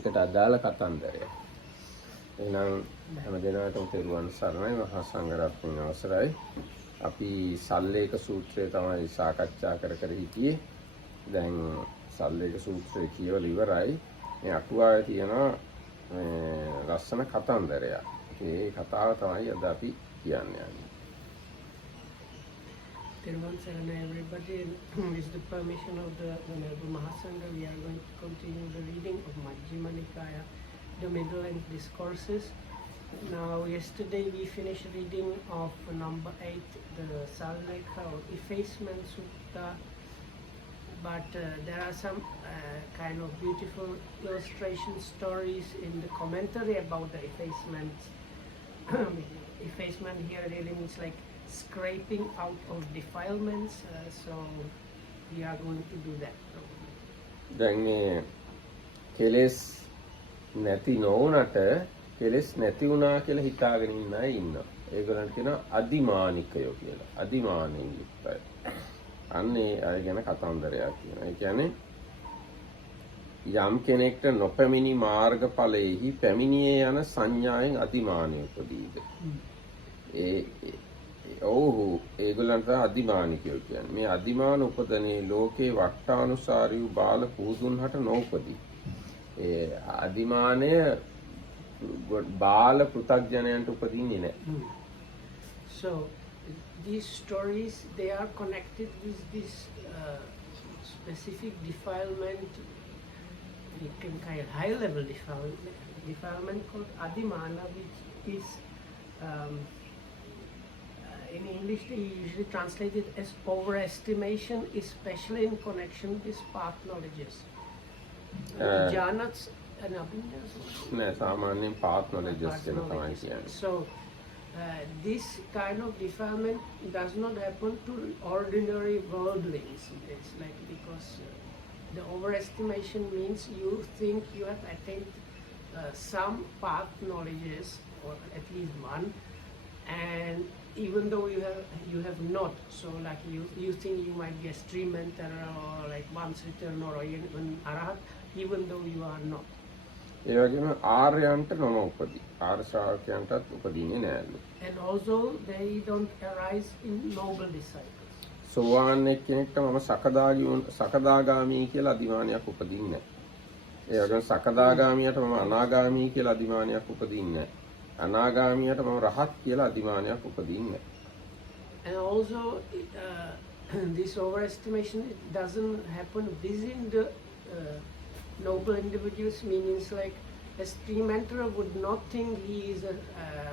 ඒකට අදාළ කතන්දරය. එහෙනම් හැම දිනකටම තෙරුවන් සරණයි මහා සංඝරත්නයේ අවසරයි. අපි සල්ලේක සූත්‍රය තමයි සාකච්ඡා කර හිටියේ. දැන් සල්ලේක සූත්‍රය කියවලා ඉවරයි. මේ අටුවාවේ තියෙන ලස්සන කතන්දරයක්. ඒ කතාව තමයි අද අපි කියන්නේ. Teruvan Sarana everybody, with the permission of the Venerable Mahasangha, we are going to continue the reading of Majjhima Nikaya, the middle length discourses. Now yesterday we finished reading of number 8, the Sallekha or Effacement Sutta, but there are some kind of beautiful illustration stories in the commentary about the effacement. Effacement here really means like scraping out of defilements, so we are going to do that. දැන් කෙලෙස් නැති නොවුනට කෙලෙස් නැති වුණා කියලා හිතාගෙන ඉන්න අය ඉන්නවා. ඒගොල්ලන්ට කියනවා අදිමානිකයෝ කියලා. අදිමානෙන් යුක්තයි. අන්න ඒ අය ගැන කතන්දරයක් කියනවා. ඒ කියන්නේ යම් කෙනෙක්ට නොපැමිණි මාර්ගඵලයේහි පැමිණියේ යන සංඥාවෙන් අදිමානය උපදීද. ඔව්හු ඒගොල්ලන්ට අදිමානිකයෝ කියන්නේ. මේ අදිමාන උපදනේ ලෝකේ වට්ටානුසාරී වූ බාල පුදුන්හට නොඋපදී. ඒ අදිමානය බාල පෘථග්ජනයන්ට උපදින්නේ නැහැ. So these stories, they are connected with this specific defilement. You can kind of high level defilement called adimana, which is in English they usually translate it as overestimation, especially in connection with path knowledges. Jhanats and abhinyas. No, සාමාන්‍යයෙන් path knowledges කියන තමයි කියන්නේ. So this kind of defilement does not happen to ordinary worldlings. It's like because the overestimation means you think you have attained some path knowledges, or at least one, and even though you have not, so like you think you might be a stream enterer or like once returner or even arahat, even though you are not. ඒ වගේම ආර්යයන්ට නොම උපදී. ආර්ය ශ්‍රාවකයන්ටත් උපදින්නේ නෑලු. And also they don't arise in noble disciples. සෝවාන් කෙනෙක්ට මම සකදාගාමී කියලා අදිමානයක් උපදින්නේ නැහැ. ඒ වගේම සකදාගාමියට මම අනාගාමී කියලා අදිමානයක් උපදින්නේ නැහැ. අනාගාමියට මම රහත් කියලා අදිමානයක් උපදින්නේ නැහැ. And also this overestimation, it doesn't happen within the noble individuals, meaning like a stream enterer would not think he is a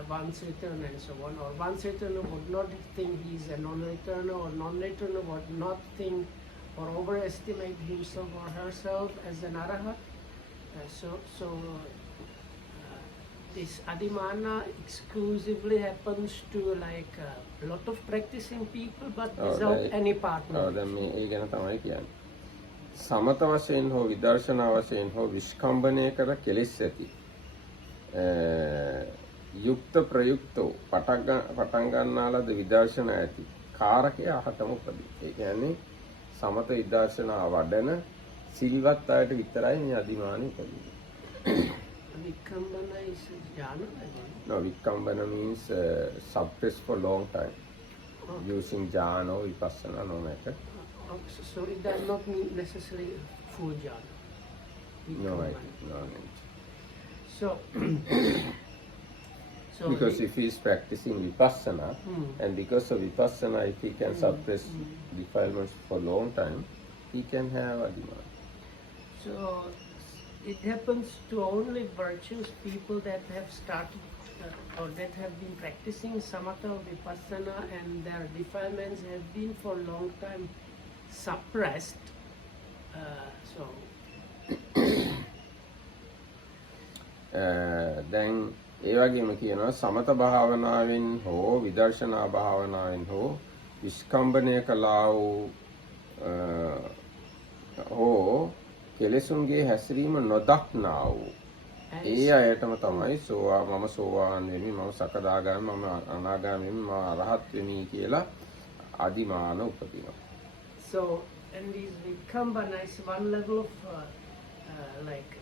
once returner and so on, or once returner would not think he is a non-returner, or non-returner would not think or overestimate himself or herself as an arahat. This adimana exclusively happens to like a lot of practicing people, but without any partner. දැන් මේ ඒ ගැන තමයි කියන්නේ. සමත වශයෙන් හෝ විදර්ශනා වශයෙන් හෝ විස්කම්බනය කර කෙලෙස් ඇති යුක්ත ප්‍රයුක්තෝ පටන් ගන්නා ලද විදර්ශනා ඇති කාරකය අහතම උපදී. ඒ කියන්නේ සමත විදර්ශනා වඩන සිල්වත් අයට විතරයි මේ අදිමානෙ උපදින්නේ. Vikambana is jhana? No, Vikambana means suppress for long time. Using jhana or vipassana, no matter. So it does not mean necessarily full jhana. No, right. No. So, because if he is practicing vipassana, and because of vipassana, if he can suppress defilements for long time, he can have adimana. So it happens to only virtuous people that have started or that have been practicing samatha or vipassana, and their defilements have been for a long time suppressed. දැන් ඒ වගේම කියනවා සමත භාවනාවෙන් හෝ විදර්ශනා භාවනාවෙන් හෝ විස්කම්බනය කළා වූ හෝ කෙලෙසුන්ගේ හැසිරීම නොදක්නා වූ ඒ අයටම තමයි මම සෝවාන් වෙමි, මම සකදාගාමී, මම අනාගාමී, මම අරහත් වෙමි කියලා අදිමාන උපදිනවා. So, and these Vikambana is one level of like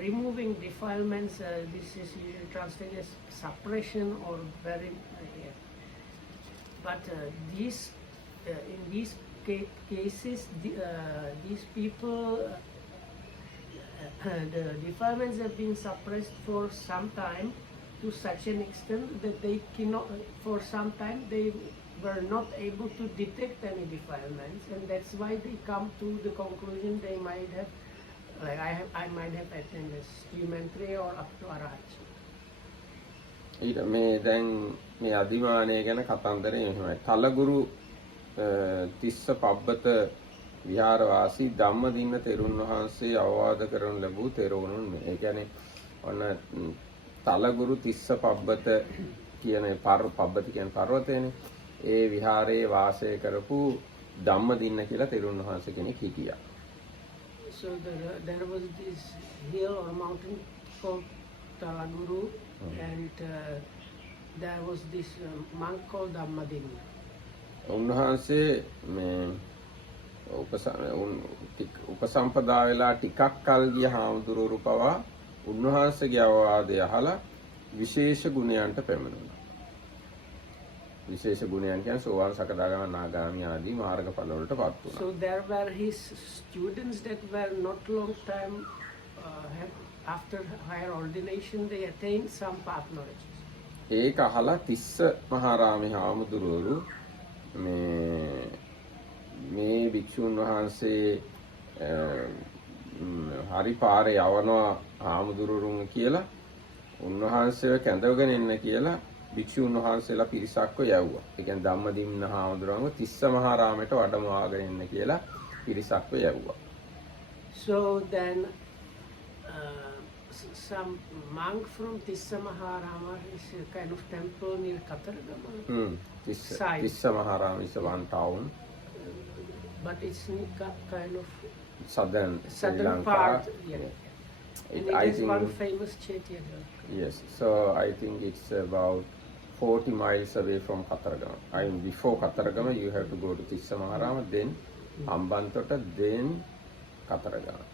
removing defilements. This is usually translated as suppression or very. Yeah. But in these cases, these people, the defilements have been suppressed for some time, to such an extent that they cannot. For some time, they were not able to detect any defilements, and that's why they come to the conclusion they might have, like I might have attained a humanity or up to arahats. ඊට මේ දැන් මේ අදිමානය ගැන කතන්දරේ මෙහෙමයි. තලගුරු තිස්ස පබ්බත විහාරවාසී ධම්මදින්න තෙරුන් වහන්සේ අවවාද කරනු ලැබූ තෙරවණුන් මේ. ඒ කියන්නේ ඔන්න තලගුරු තිස්ස පබ්බත කියන පබ්බත කියන පර්වතයනේ. ඒ විහාරයේ වාසය කරපු ධම්මදින්න කියලා තෙරුන් වහන්සේ කෙනෙක් හිටියා. So there was this hill or mountain called Talaguru, and there was this monk called Dhammadinna. උන්වහන්සේ මේ උපසම්පදා වෙලා ටිකක් කල් ගිය හාමුදුරුවරු පවා උන්වහන්සේගේ අවවාදය අහලා විශේෂ ගුණයන්ට පැමිණුණා. විශේෂ ගුණයන් කියන්නේ සෝවාන් සකදාගාමී අනාගාමී ආදී මාර්ගඵල වලට පත් වුණා. So there were his students that were not long time after higher ordination, they attained some path knowledge. ඒක අහලා තිස්ස මහරාමේ හාමුදුරුවරු මේ භික්ෂුන් වහන්සේ හරි පාරේ යවනවා හාමුදුරුවරුන් කියලා උන්වහන්සේව කැඳවගෙන එන්න කියලා භික්ෂුන් වහන්සේලා පිරිසක්ව යවුවා. ඒ කියන්නේ ධම්මදින්න හාමුදුරුවන්ව තිස්ස මහරාමයට වඩමවාගෙන එන්න කියලා පිරිසක්ව යවුවා. So then some monk from Tissa Maharama is a kind of temple near Kataragama. Tissa Maharama is one town. But it's kind of southern part. Yeah. And it is one think, famous Chaitya. Yes, so I think it's about 40 miles away from Kataragama. I mean, before Kataragama, you have to go to Tissa Maharama, then Ambantota, then Kataragama.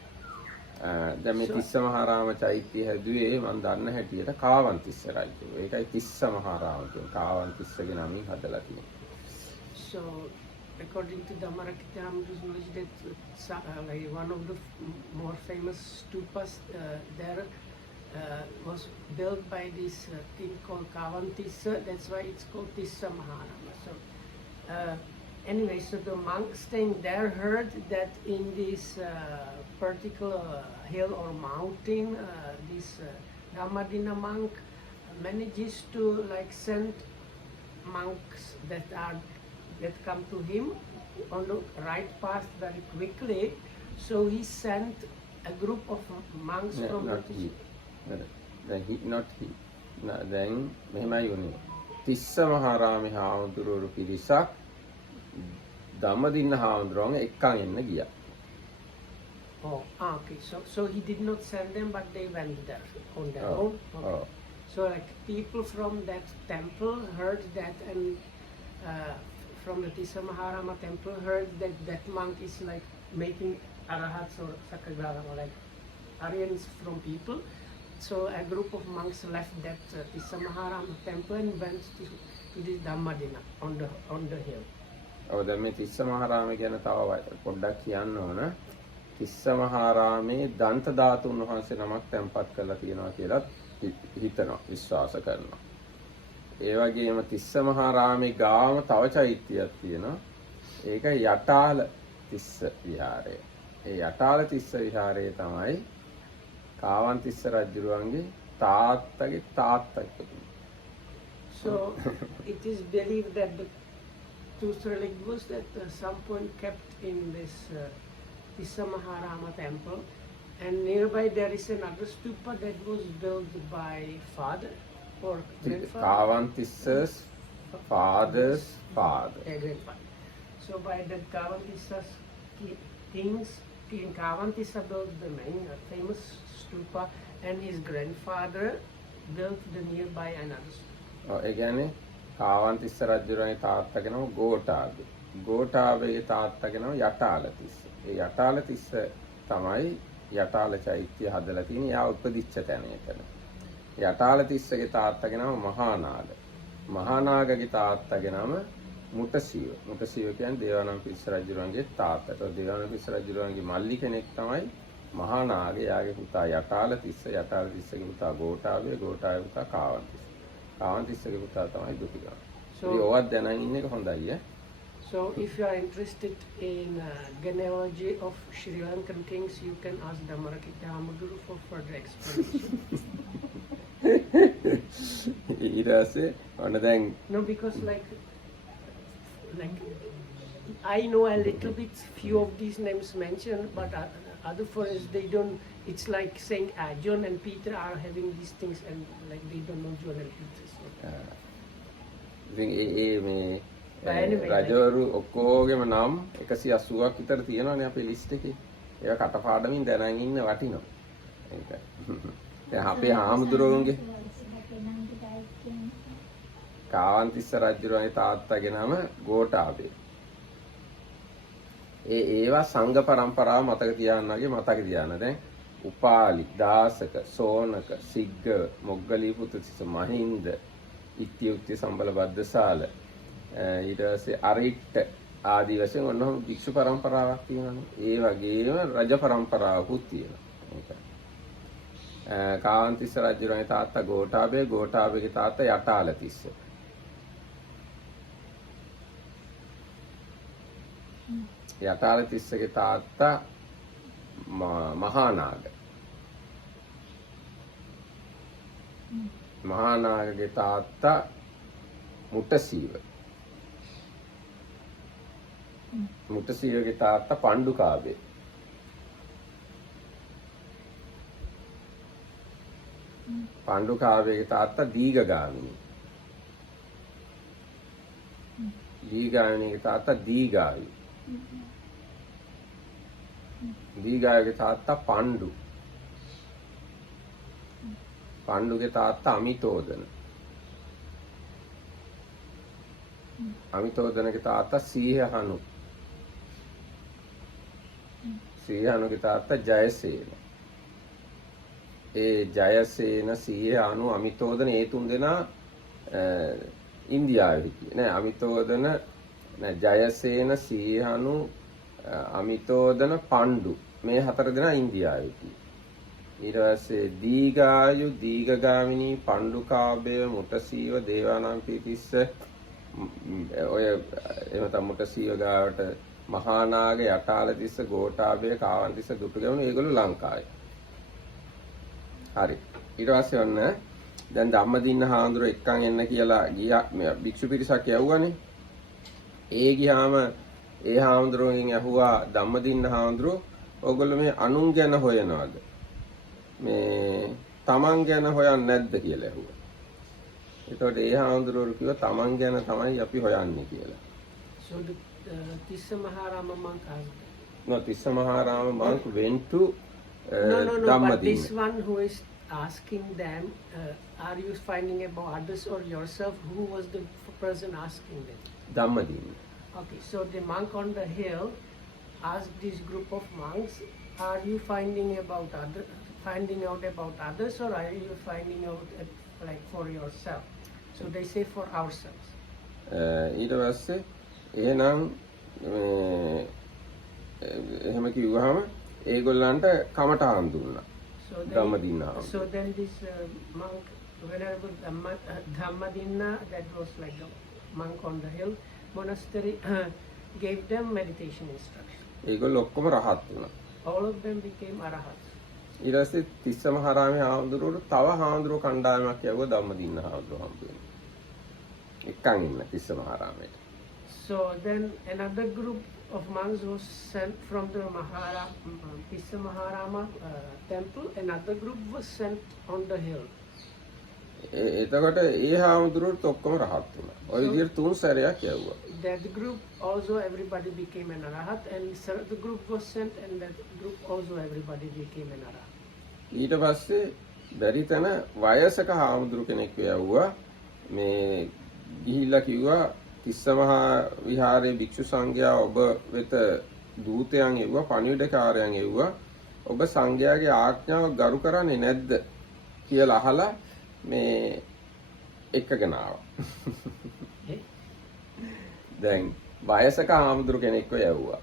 දැන් මේ තිස්ස මහරාම චෛත්‍ය හැදුවේ මම දන්න හැටියට කාවන්තිස්ස රජු. ඒකයි තිස්ස මහරාම කියන්නේ. කාවන්තිස්සගේ නමින් හදලා තියෙන්නේ. So according to Dhammarakkhya's knowledge, that like one of the more famous stupas there was built by this king called Kavantissa. That's why it's called Tissa Maharama. So anyway, so the monk staying there heard that in this particular hill or mountain, this Dhammadinna monk manages to like send monks that come to him on the right path very quickly. So he sent a group of monks from not he. දැන් මෙහෙමයි වුනේ. තිස්ස මහරාමේ හාමුදුරුවෝ පිරිසක් ධම්මදින්න හාමුදුරුවන්ව එක්කන් එන්න ගියා. Oh, okay. So he did not send them, but they went there on their own. Okay. So like people from that temple heard that, and from the Tissa Maharama temple heard that that monk is like making arahats or sakadharama, like Aryans from people. So a group of monks left that Tissa Maharama temple and went to this Dhammadinna on the hill. ඔව් දැන් මේ තිස්ස මහරාමේ ගැන තව පොඩ්ඩක් කියන්න ඕන. තිස්ස මහරාමේ දන්ත ධාතුන් වහන්සේ නමක් තැන්පත් කරලා තියෙනවා කියලා හිතනවා, විශ්වාස කරනවා. ඒ වගේම තිස්ස මහරාමේ ගාම තව චෛත්‍යයක් තියෙනවා. ඒක යටාල තිස්ස විහාරය. ඒ යටාල තිස්ස විහාරය තමයි කාවන්තිස්ස රජුරුවන්ගේ තාත්තගේ තාත්තා ඉපදුනේ. So it is believed that the two religions that some point kept in this Tissa Maharama temple, and nearby there is another stupa that was built by father or grandfather. Kavantissa's father's father. Yeah, grandfather. So by that Kavantissa's kings, King Kavantissa built the main famous stupa, and his grandfather built the nearby another stupa. ඒ කියන්නේ කාවන්තිස්ස රජුගේ තාත්තගේ නම ගෝඨාභය. ගෝඨාභයගේ තාත්තගේ නම යටාලතිස්ස. ඒ යටාලතිස්ස තමයි යටාල චෛත්‍ය හදලා තියෙන. යා උපදිච්ච තැන එතන. යටාල තිස්සගේ තාත්තගේ නම මහානාග. මහානාගගේ තාත්තගේ නම මුටසීව. මුටසීව කියන්නේ දේවානම්පියතිස්ස රජුරන්ගේ තාත්තා. ඒක දේවානම්පියතිස්ස රජුරන්ගේ මල්ලි කෙනෙක් තමයි මහානාග. යාගේ පුතා යටාල තිස්ස. යටාල තිස්සගේ පුතා ගෝඨාභය. ගෝඨාභය පුතා කාවන්තිස්ස. කාවන්තිස්සගේ පුතා තමයි දුතිගම. So ඔවත් දැනන් ඉන්න එක හොඳයි ඈ. So if you are interested in genealogy of Sri Lankan kings, you can ask Dhammarakita Hamaguru for further explanation. ඊට පස්සේ ඔන්න දැන් No, because like I know a little bit few of these names mentioned, but other foreigners they don't. It's like saying John and Peter are having these things, and like they don't know John and Peter. So. ඉතින් මේ රජවරු ඔක්කොගේම නම් 180ක් විතර තියෙනවානේ අපේ ලිස්ට් එකේ. ඒක කටපාඩමින් දැනන් ඉන්න වටිනවා. ඒක. දැන් අපේ හාමුදුරුවන්ගේ කාවන්තිස්ස රජුගේ තාත්තගේ නම ගෝඨාභය. ඒවා සංඝ පරම්පරාව මතක තියාගන්නගේ මතක තියාගන්න. දැන් උපාලි, දාසක, සෝනක, සිග්ග, මොග්ගලී පුත්තිස්ස, මහින්ද, ඉත්‍යුත්ති සම්බල බද්දසාල, ඊට පස්සේ අරිට්ට ආදී වශයෙන් ඔන්නෝම භික්ෂු පරම්පරාවක් තියෙනවානේ. ඒ වගේම රජ පරම්පරාවකුත් තියෙනවා. ඒකයි. කාවන්තිස්ස රජුගේ තාත්තා ගෝඨාභය, ගෝඨාභයගේ තාත්තා යටාලතිස්ස. යටාලතිස්සගේ තාත්තා මහානාග. මහානාගගේ තාත්තා මුටසීව. මුටසීවගේ තාත්තා පණ්ඩුකාභය. පණ්ඩුකාභයගේ තාත්තා දීඝගාමිනී. දීඝගාමිනීගේ තාත්තා දීඝායු. දීඝායුගේ තාත්තා පණ්ඩු. පණ්ඩුගේ තාත්තා අමිතෝදන. අමිතෝදනගේ තාත්තා සීහහනු. සීහහනුගේ තාත්තා ජයසේන. ඒ ජයසේන, සීහහනු, අමිතෝදන ඒ තුන් දෙනා ඉන්දියාවේ හිටියේ නෑ. අමිතෝදන නෑ, ජයසේන, සීහහනු, අමිතෝදන, පණ්ඩු මේ හතර දෙනා ඉන්දියාවේ හිටියේ. ඊට පස්සේ දීඝායු, දීඝගාමිනී, පණ්ඩුකාභය, මුටසීව, දේවානම්පියතිස්ස, ඔය එහෙම තමයි මුටසීව ගාවට මහානාග, යටාලතිස්ස, ගෝඨාභය, කාවන්තිස්ස, දුටුගැමුණු ඒගොල්ලෝ ලංකාවේ. හරි. ඊට පස්සේ ඔන්න දැන් ධම්මදින්න හාමුදුරුවෝ එක්කන් එන්න කියලා ගියා. භික්ෂු පිරිසක් යවුවානේ. ඒ ගියාම ඒ හාමුදුරුවන්ගෙන් ඇහුවා ධම්මදින්න හාමුදුරුවෝ ඔයගොල්ලෝ මේ අනුන් ගැන හොයනවද? මේ තමන් ගැන හොයන්නේ නැද්ද කියලා ඇහුවා. එතකොට ඒ හාමුදුරුවෝ කිව්වා තමන් ගැන තමයි අපි හොයන්නේ කියලා. So the Tissa Maharama monk asked. No, Tissa Maharama monk went to No, but this one who is asking them, are you finding about others or yourself? Who was the person asking them? Dhammadinna. Okay, so the monk on the hill asked this group of monks, are you finding out about others, or are you finding out like for yourself? So they say for ourselves. ඊට පස්සේ එහෙනම් එහෙම කිව්වහම ඒගොල්ලන්ට කමටහන් දුන්නා. Dhammadinna. So then this monk, Venerable Dhammadinna, that was like the monk on the hill monastery, gave them meditation instruction. ඒගොල්ලෝ ඔක්කොම රහත් වුණා. All of them became arahats. ඊට පස්සේ තිස්ස මහරාමේ හාමුදුරුවෝ තව හාමුදුරුවෝ කණ්ඩායමක් යවුවා ධම්මදින්න හාමුදුරුවෝ හම්බුනේ. එක්කන් ඉන්න තිස්ස මහරාමේට. So then another group of monks was sent from the Tissa Maharama temple. Another group was sent on the hill. එතකොට ඒ හාමුදුරුවෝත් ඔක්කොම රහත් වුණා. ඔය විදිහට තුන් සැරයක් යවුවා. That group also everybody became an arahat, and the group was sent, and that group also everybody became an arahat. ඊට පස්සේ බැරි තැන වයසක හාමුදුරු කෙනෙක් යවුවා. මේ ගිහිල්ලා කිව්වා තිස්ස මහා විහාරයේ භික්ෂු සංඝයා ඔබ වෙත දූතයන් එව්වා, පණිවිඩකාරයන් එව්වා. ඔබ සංඝයාගේ ආඥාව ගරු කරන්නේ නැද්ද කියලා අහලා මේ එක්කගෙන ආවා. දැන් වයසක හාමුදුරු කෙනෙක්ව යවුවා.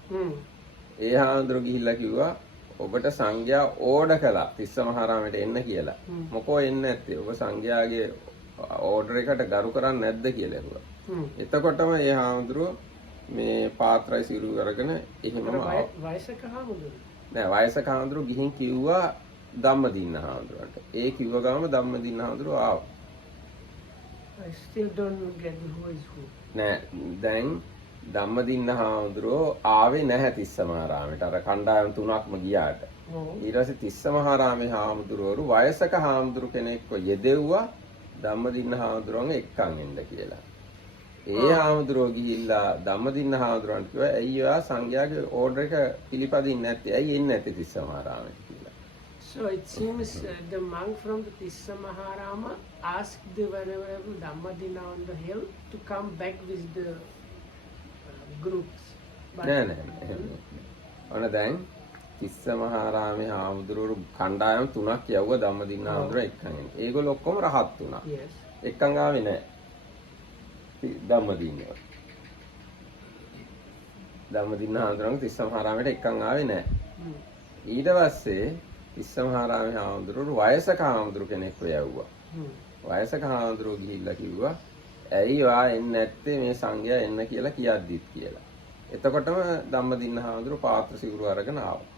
ඒ හාමුදුරු ගිහිල්ලා කිව්වා ඔබට සංඝයා ඕඩර් කළා තිස්සමහාරාමයට එන්න කියලා. මොකෝ එන්නේ නැත්තේ? ඔබ සංඝයාගේ ඕඩර් එකට ගරු කරන්නේ නැද්ද කියලා ඇහුවා. එතකොටම ඒ හාමුදුරුව මේ පාත්‍රය සිරු අරගෙන එහෙමම වයසක හාමුදුරු නෑ වයසක හාමුදුරුව ගිහින් කිව්වා ධම්මදින්න හාමුදුරුවන්ට. ඒ කිව්ව ගාම ධම්මදින්න හාමුදුරුව ආවා. I still don't get who is who. නෑ දැන් ධම්මදින්න හාමුදුරුව ආවේ නැහැ තිස්සමහාරාමයට. අර කණ්ඩායම් තුනක්ම ගියාට. ඊට පස්සේ තිස්සමහාරාමේ හාමුදුරුවරු වයසක හාමුදුරු කෙනෙක්ව යෙදෙව්වා ධම්මදින්න හාමුදුරුවන් එක්කන් එන්න කියලා. ඒ හාමුදුරුවෝ ගිහිල්ලා ධම්මදින්න හාමුදුරුවන්ට කිව්වා ඇයි ඔයා සංඝයාගේ ඕඩර් එක පිළිපදින්නේ නැත්තේ? ඇයි එන්නේ නැත්තේ තිස්සමහාරාමයට කියලා. So it seems the monk from the Tissamaharama asked the Venerable Dhammadinna on the hill to come back with the groups. නෑ. ඔන්න දැන් තිස්සමහාරාමේ හාමුදුරුවෝ කණ්ඩායම් තුනක් යවුවා ධම්මදින්න හාමුදුරුවෝ එක්කන් එන්න. ඒගොල්ලෝ ඔක්කොම රහත් වුණා. Yes. එක්කන් ආවේ නෑ. ධම්මදින්න හාමුදුරුවෝ තිස්සමහාරාමයට එක්කන් ආවේ නෑ. ඊට පස්සේ තිස්සමහාරාමේ හාමුදුරුවෝ වයසක හාමුදුරු කෙනෙක්ව යවුවා. වයසක හාමුදුරුවෝ ගිහිල්ලා කිව්වා ඇයි ඔයා එන්නේ නැත්තේ මේ සංඝයා එන්න කියලා කියද්දිත් කියලා. එතකොටම ධම්මදින්න හාමුදුරුවෝ පාත්‍ර සිවුරු අරගෙන ආවා.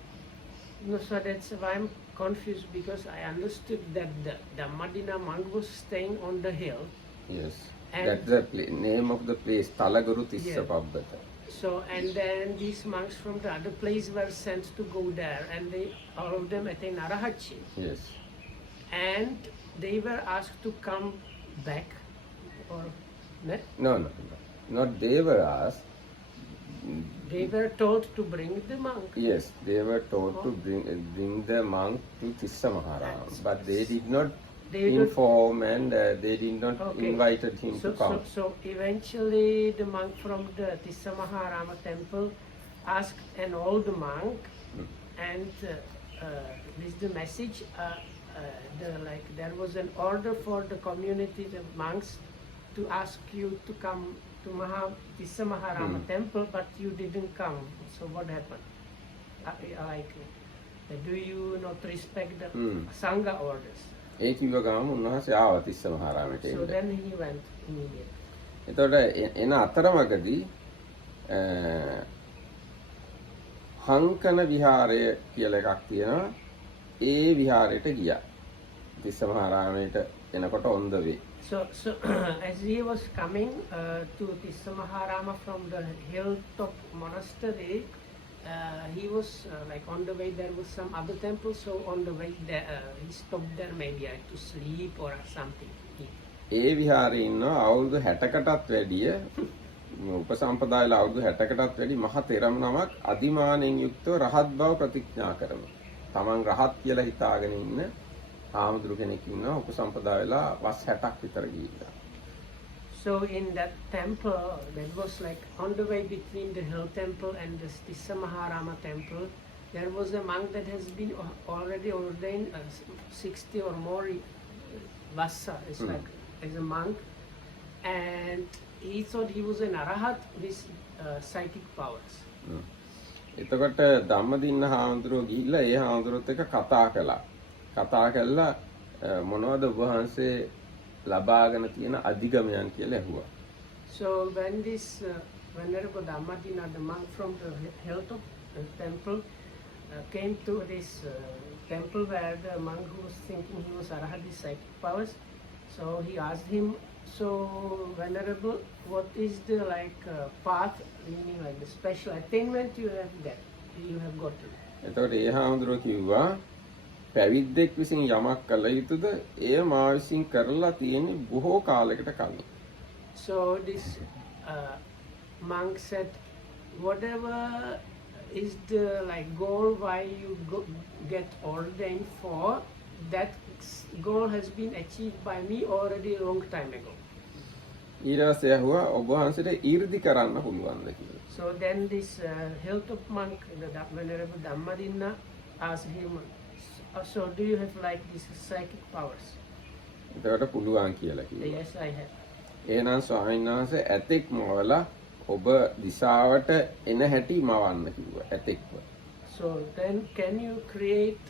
No, so that's why I'm confused because I understood that the Dhammadinna monk was staying on the hill. Yes. And that's the name of the place, Talaguru Tissa Pabbata. So, and then these monks from the other place were sent to go there, and they all of them attained Arahachi. Yes. And they were asked to come back, or not? No. Not they were asked. They were told to bring the monk. Yes, they were told to bring the monk to Tissamahara, but they did not inform and they did not invited him to come. So eventually the monk from the Tissamaharama temple asked an old monk, and with the message, there was an order for the community, the monks, to ask you to come to Tissamaharama temple, but you didn't come. So what happened? Do you not respect the Sangha orders? ඒ කිව්ව ගාම උන්වහන්සේ ආවා තිස්සමහාරාමයට එන්න. So then he went immediately. එතකොට එන අතරමඟදී හංකන විහාරය කියලා එකක් තියෙනවා. ඒ විහාරයට ගියා. තිස්සමහාරාමයට එනකොට on the way. So as he was coming to Tissamaharama from the hilltop monastery, he was on the way there was some other temple, so on the way there he stopped there, maybe to sleep or something. ඒ විහාරේ ඉන්නවා අවුරුදු 60කටත් වැඩිය උපසම්පදායල අවුරුදු 60කටත් වැඩි මහ තෙරම් නමක් අදිමානෙන් යුක්තව රහත් බව ප්‍රතිඥා කරන. තමන් රහත් කියලා හිතාගෙන ඉන්න හාමුදුරු කෙනෙක් ඉන්නවා උපසම්පදායලා වස් 60ක් විතර ගිහිල්ලා. So in that temple, that was on the way between the hill temple and the Tissamaharama temple, there was a monk that has been already ordained 60 or more vassa, as a monk, and he thought he was an arahat with psychic powers. එතකොට ධම්මදින්න හාමුදුරුවෝ ගිහිල්ලා ඒ හාමුදුරුවොත් එක්ක කතා කළා. කතා කළා මොනවද ඔබ වහන්සේ ලබාගෙන තියෙන අධිගමයන් කියලා ඇහුවා. So when this Venerable Dhammadinna, the monk from the hilltop temple, came to this temple where the monk who was thinking he was arahat with psychic powers, so he asked him, so Venerable, what is the path, meaning the special attainment you have gotten? එතකොට ඒ හාමුදුරුවෝ කිව්වා පැවිද්දෙක් විසින් යමක් කළ යුතුද එය මා විසින් කරලා තියෙන්නේ බොහෝ කාලයකට කලින්. So this monk said, whatever is the goal why you get ordained for, that goal has been achieved by me already a long time ago. ඊට පස්සේ ඇහුවා ඔබ වහන්සේට ඊර්දි කරන්න පුළුවන්ද කියලා. So then this hilltop monk, the Venerable Dhammadinna, asked him, so do you have like these psychic powers? එතකොට පුළුවන් කියලා කිව්වා. Yes, I have. එහෙනම් ස්වාමීන් වහන්සේ ඇතෙක් මවලා ඔබ දිශාවට එන හැටි මවන්න කිව්වා ඇතෙක්ව. So then can you create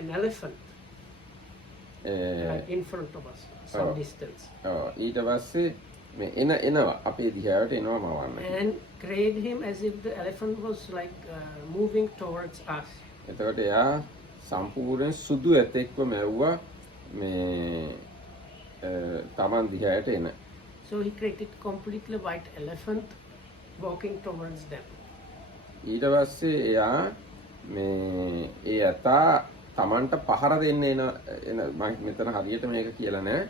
an elephant like in front of us, some distance? ඊට පස්සේ මේ එනවා අපේ දිහාවට එනවා මවන්න. And create him as if the elephant was like moving towards us. එතකොට එයා සම්පූර්ණ සුදු ඇතෙක්ව මැව්වා මේ තමන් දිහායට එන. So he created completely white elephant walking towards them. ඊට පස්සේ එයා මේ ඒ ඇතා තමන්ට පහර දෙන්න එන මම මෙතන හරියට මේක කියලා නෑ.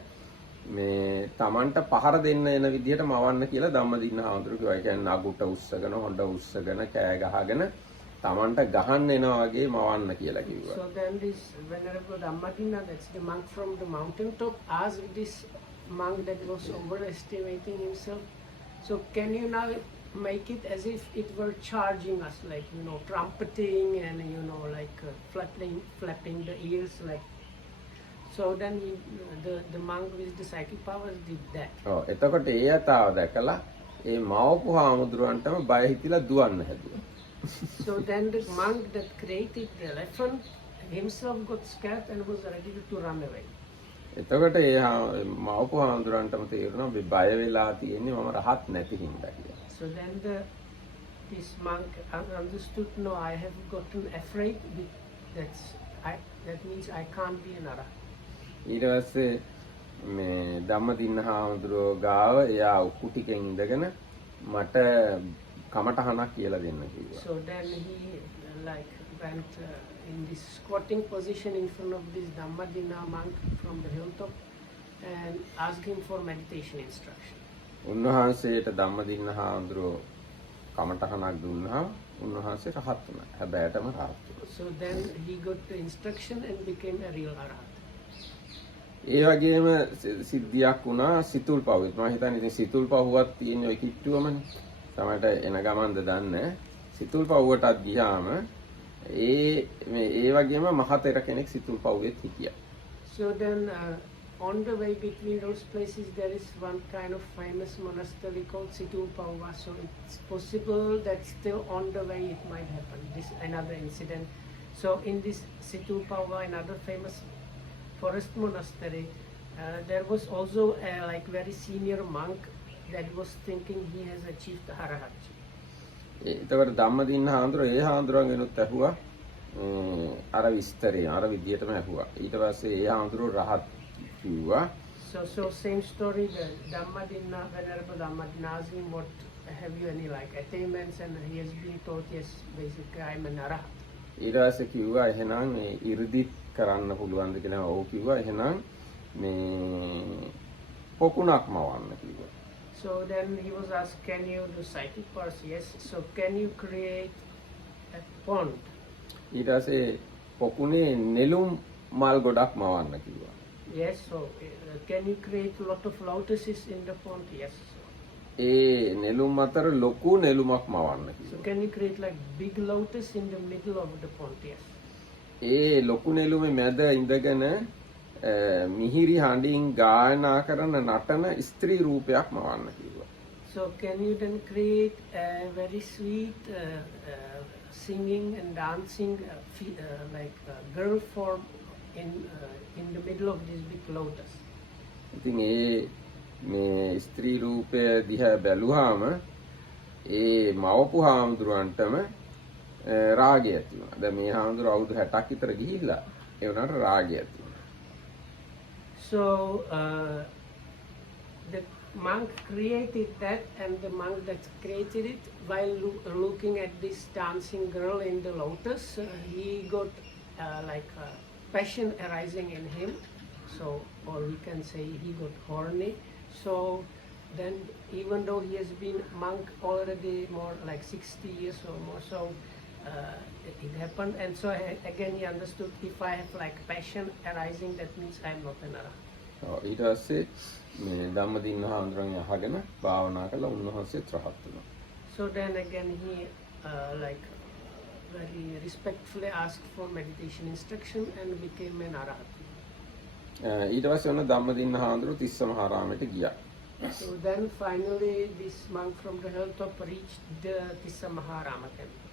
මේ තමන්ට පහර දෙන්න එන විදිහට මවන්න කියලා ධම්මදින්න හාමුදුරුවෝ කිව්වා. ඒ කියන්නේ නගුට උස්සගෙන හොඬ උස්සගෙන කෑ ගහගෙන තමන්ට ගහන්න එනවා වගේ මවන්න කියලා කිව්වා. So then this Venerable Dhammadinna, that's the monk from the mountain top, asked this monk that was overestimating himself, so can you now make it as if it were charging us, like, you know, trumpeting and, you know, like flapping the ears, like. So then the monk with the psychic powers did that. එතකොට ඒ ඇතාව දැකලා ඒ මවපු හාමුදුරුවන්ටම බය හිතිලා දුවන්න හැදුවා. So then the monk that created the elephant himself got scared and was ready to run away. එතකොට ඒ මවපු හාමුදුරුවන්ටම තේරුණා මේ බය වෙලා තියෙන්නේ මම රහත් නැති හින්දා කියලා. So then this monk understood, no, I have gotten afraid. That means I can't be an arhat. ඊට පස්සේ මේ ධම්මදින්න හාමුදුරුවෝ ගාව එයා උකුටිකෙන් ඉඳගෙන මට කමටහනක් කියලා දෙන්න කිව්වා. So then he like went in this squatting position in front of this Dhammadinna monk from the hilltop and asked him for meditation instruction. උන්වහන්සේට ධම්මදින්න හාමුදුරුවෝ කමටහනක් දුන්නා. උන්වහන්සේ රහත් වුණා. හැබැයිටම රහත් වුණා. So then he got the instruction and became a real arhat. ඒ වගේම සිද්ධියක් වුණා සිතුල් පවුවෙත්. මම හිතන්නේ ඉතින් සිතුල් පවුවක් තියෙන ඔය කිට්ටුවමනේ. තමයිට එන ගමන්ද දන්නේ. සිතුල් පවුවටත් ගියාම ඒ වගේම මහතෙර කෙනෙක් සිතුල් පවුවෙත් හිටියා. So then on the way between those places there is one kind of famous monastery called Situlpauva. So it's possible that still on the way it might happen. This another incident. So in this Situlpauva, another famous forest monastery, there was also a like very senior monk that was thinking he has achieved arahat. එතකොට ධම්මදින්න හාමුදුරුවෝ ඒ හාමුදුරුවන්ගෙනුත් ඇහුවා අර විස්තරය අර විදියටම ඇහුවා. ඊට පස්සේ ඒ හාමුදුරුවෝ රහත් කිව්වා. So same story, the Dhammadinna, Venerable Dhammadinna asked him, what have you any like attainments, and he has been told, yes, basically I'm an arahat. ඊට පස්සේ කිව්වා එහෙනම් මේ 이르දි කරන්න පුළුවන්ද කියලා. ඔව් කිව්වා. එහෙනම් මේ පොකුණක් මවන්න කිව්වා. So then he was asked, can you do psychic powers? Yes. So can you create a pond? ඊට පස්සේ පොකුණේ නෙළුම් මල් ගොඩක් මවන්න කිව්වා. Yes. So can you create a lot of lotuses in the pond? Yes. ඒ නෙළුම් අතර ලොකු නෙළුමක් මවන්න කිව්වා. So can you create like big lotus in the middle of the pond? Yes. ඒ ලොකු නෙළුමේ මැද ඉඳගෙන මිහිරි හඬින් ගායනා කරන නටන ස්ත්‍රී රූපයක් මවන්න කිව්වා. So can you then create a very sweet singing and dancing like girl form in the middle of this big lotus? ඉතින් ඒ මේ ස්ත්‍රී රූපය දිහා බැලුවාම ඒ මවපු හාමුදුරුවන්ටම රාගය ඇති වුණා. දැන් මේ හාමුදුරුවෝ අවුරුදු 60ක් විතර ගිහිල්ලා ඒ වුණාට රාගය ඇති වුණා. So the monk created that, and the monk that created it, while looking at this dancing girl in the lotus, he got like passion arising in him. So, or we can say he got horny. So then, even though he has been monk already more like 60 years or more, so it happened, and so again he understood, if I have like passion arising, that means I am not an arahat. ඊට පස්සේ මේ ධම්මදින්න හාමුදුරුවෝ අහගෙන භාවනා කළා. උන්වහන්සේත් රහත් වුණා. So then again he like very respectfully asked for meditation instruction and became an arahat. ඊට පස්සේ ඔන්න ධම්මදින්න හාමුදුරුවෝ තිස්ස මහාරාමයට ගියා. So then finally this monk from the hilltop reached the Tissa Maharama temple.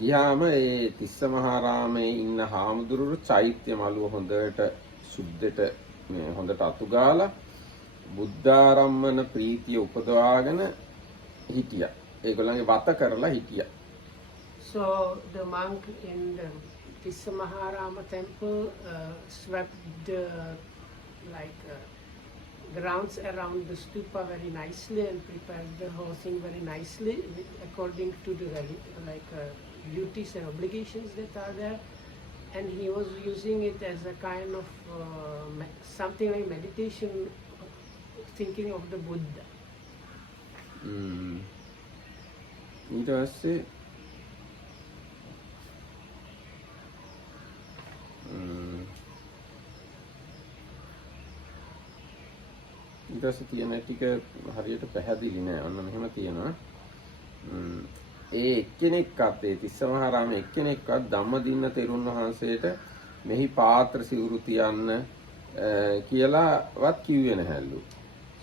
ගියාම ඒ තිස්ස මහාරාමේ ඉන්න හාමුදුරුවෝ චෛත්‍ය මළුව හොඳට සුද්ධට හොඳට අතු ගාලා බුද්ධාරම්මන ප්‍රීතිය උපදවාගෙන හිටියා. ඒගොල්ලන්ගේ වත කරලා හිටියා. So the monk in the Tissa Maharama temple swept the grounds around the stupa very nicely and prepared the whole thing very nicely according to the duties and obligations that are there, and he was using it as a kind of something like meditation, thinking of the Buddha. ඊට පස්සේ තියෙන ටික හරියට පැහැදිලි නෑ. අන්න මෙහෙම තියෙනවා. ඒ එක්කෙනෙක්වත් ඒ තිස්ස මහාරාමයේ එක්කෙනෙක්වත් ධම්මදින්න තෙරුන් වහන්සේට මෙහි පාත්‍ර සිවුරු තියන්න කියලාවත් කිව්වේ නැහැලු.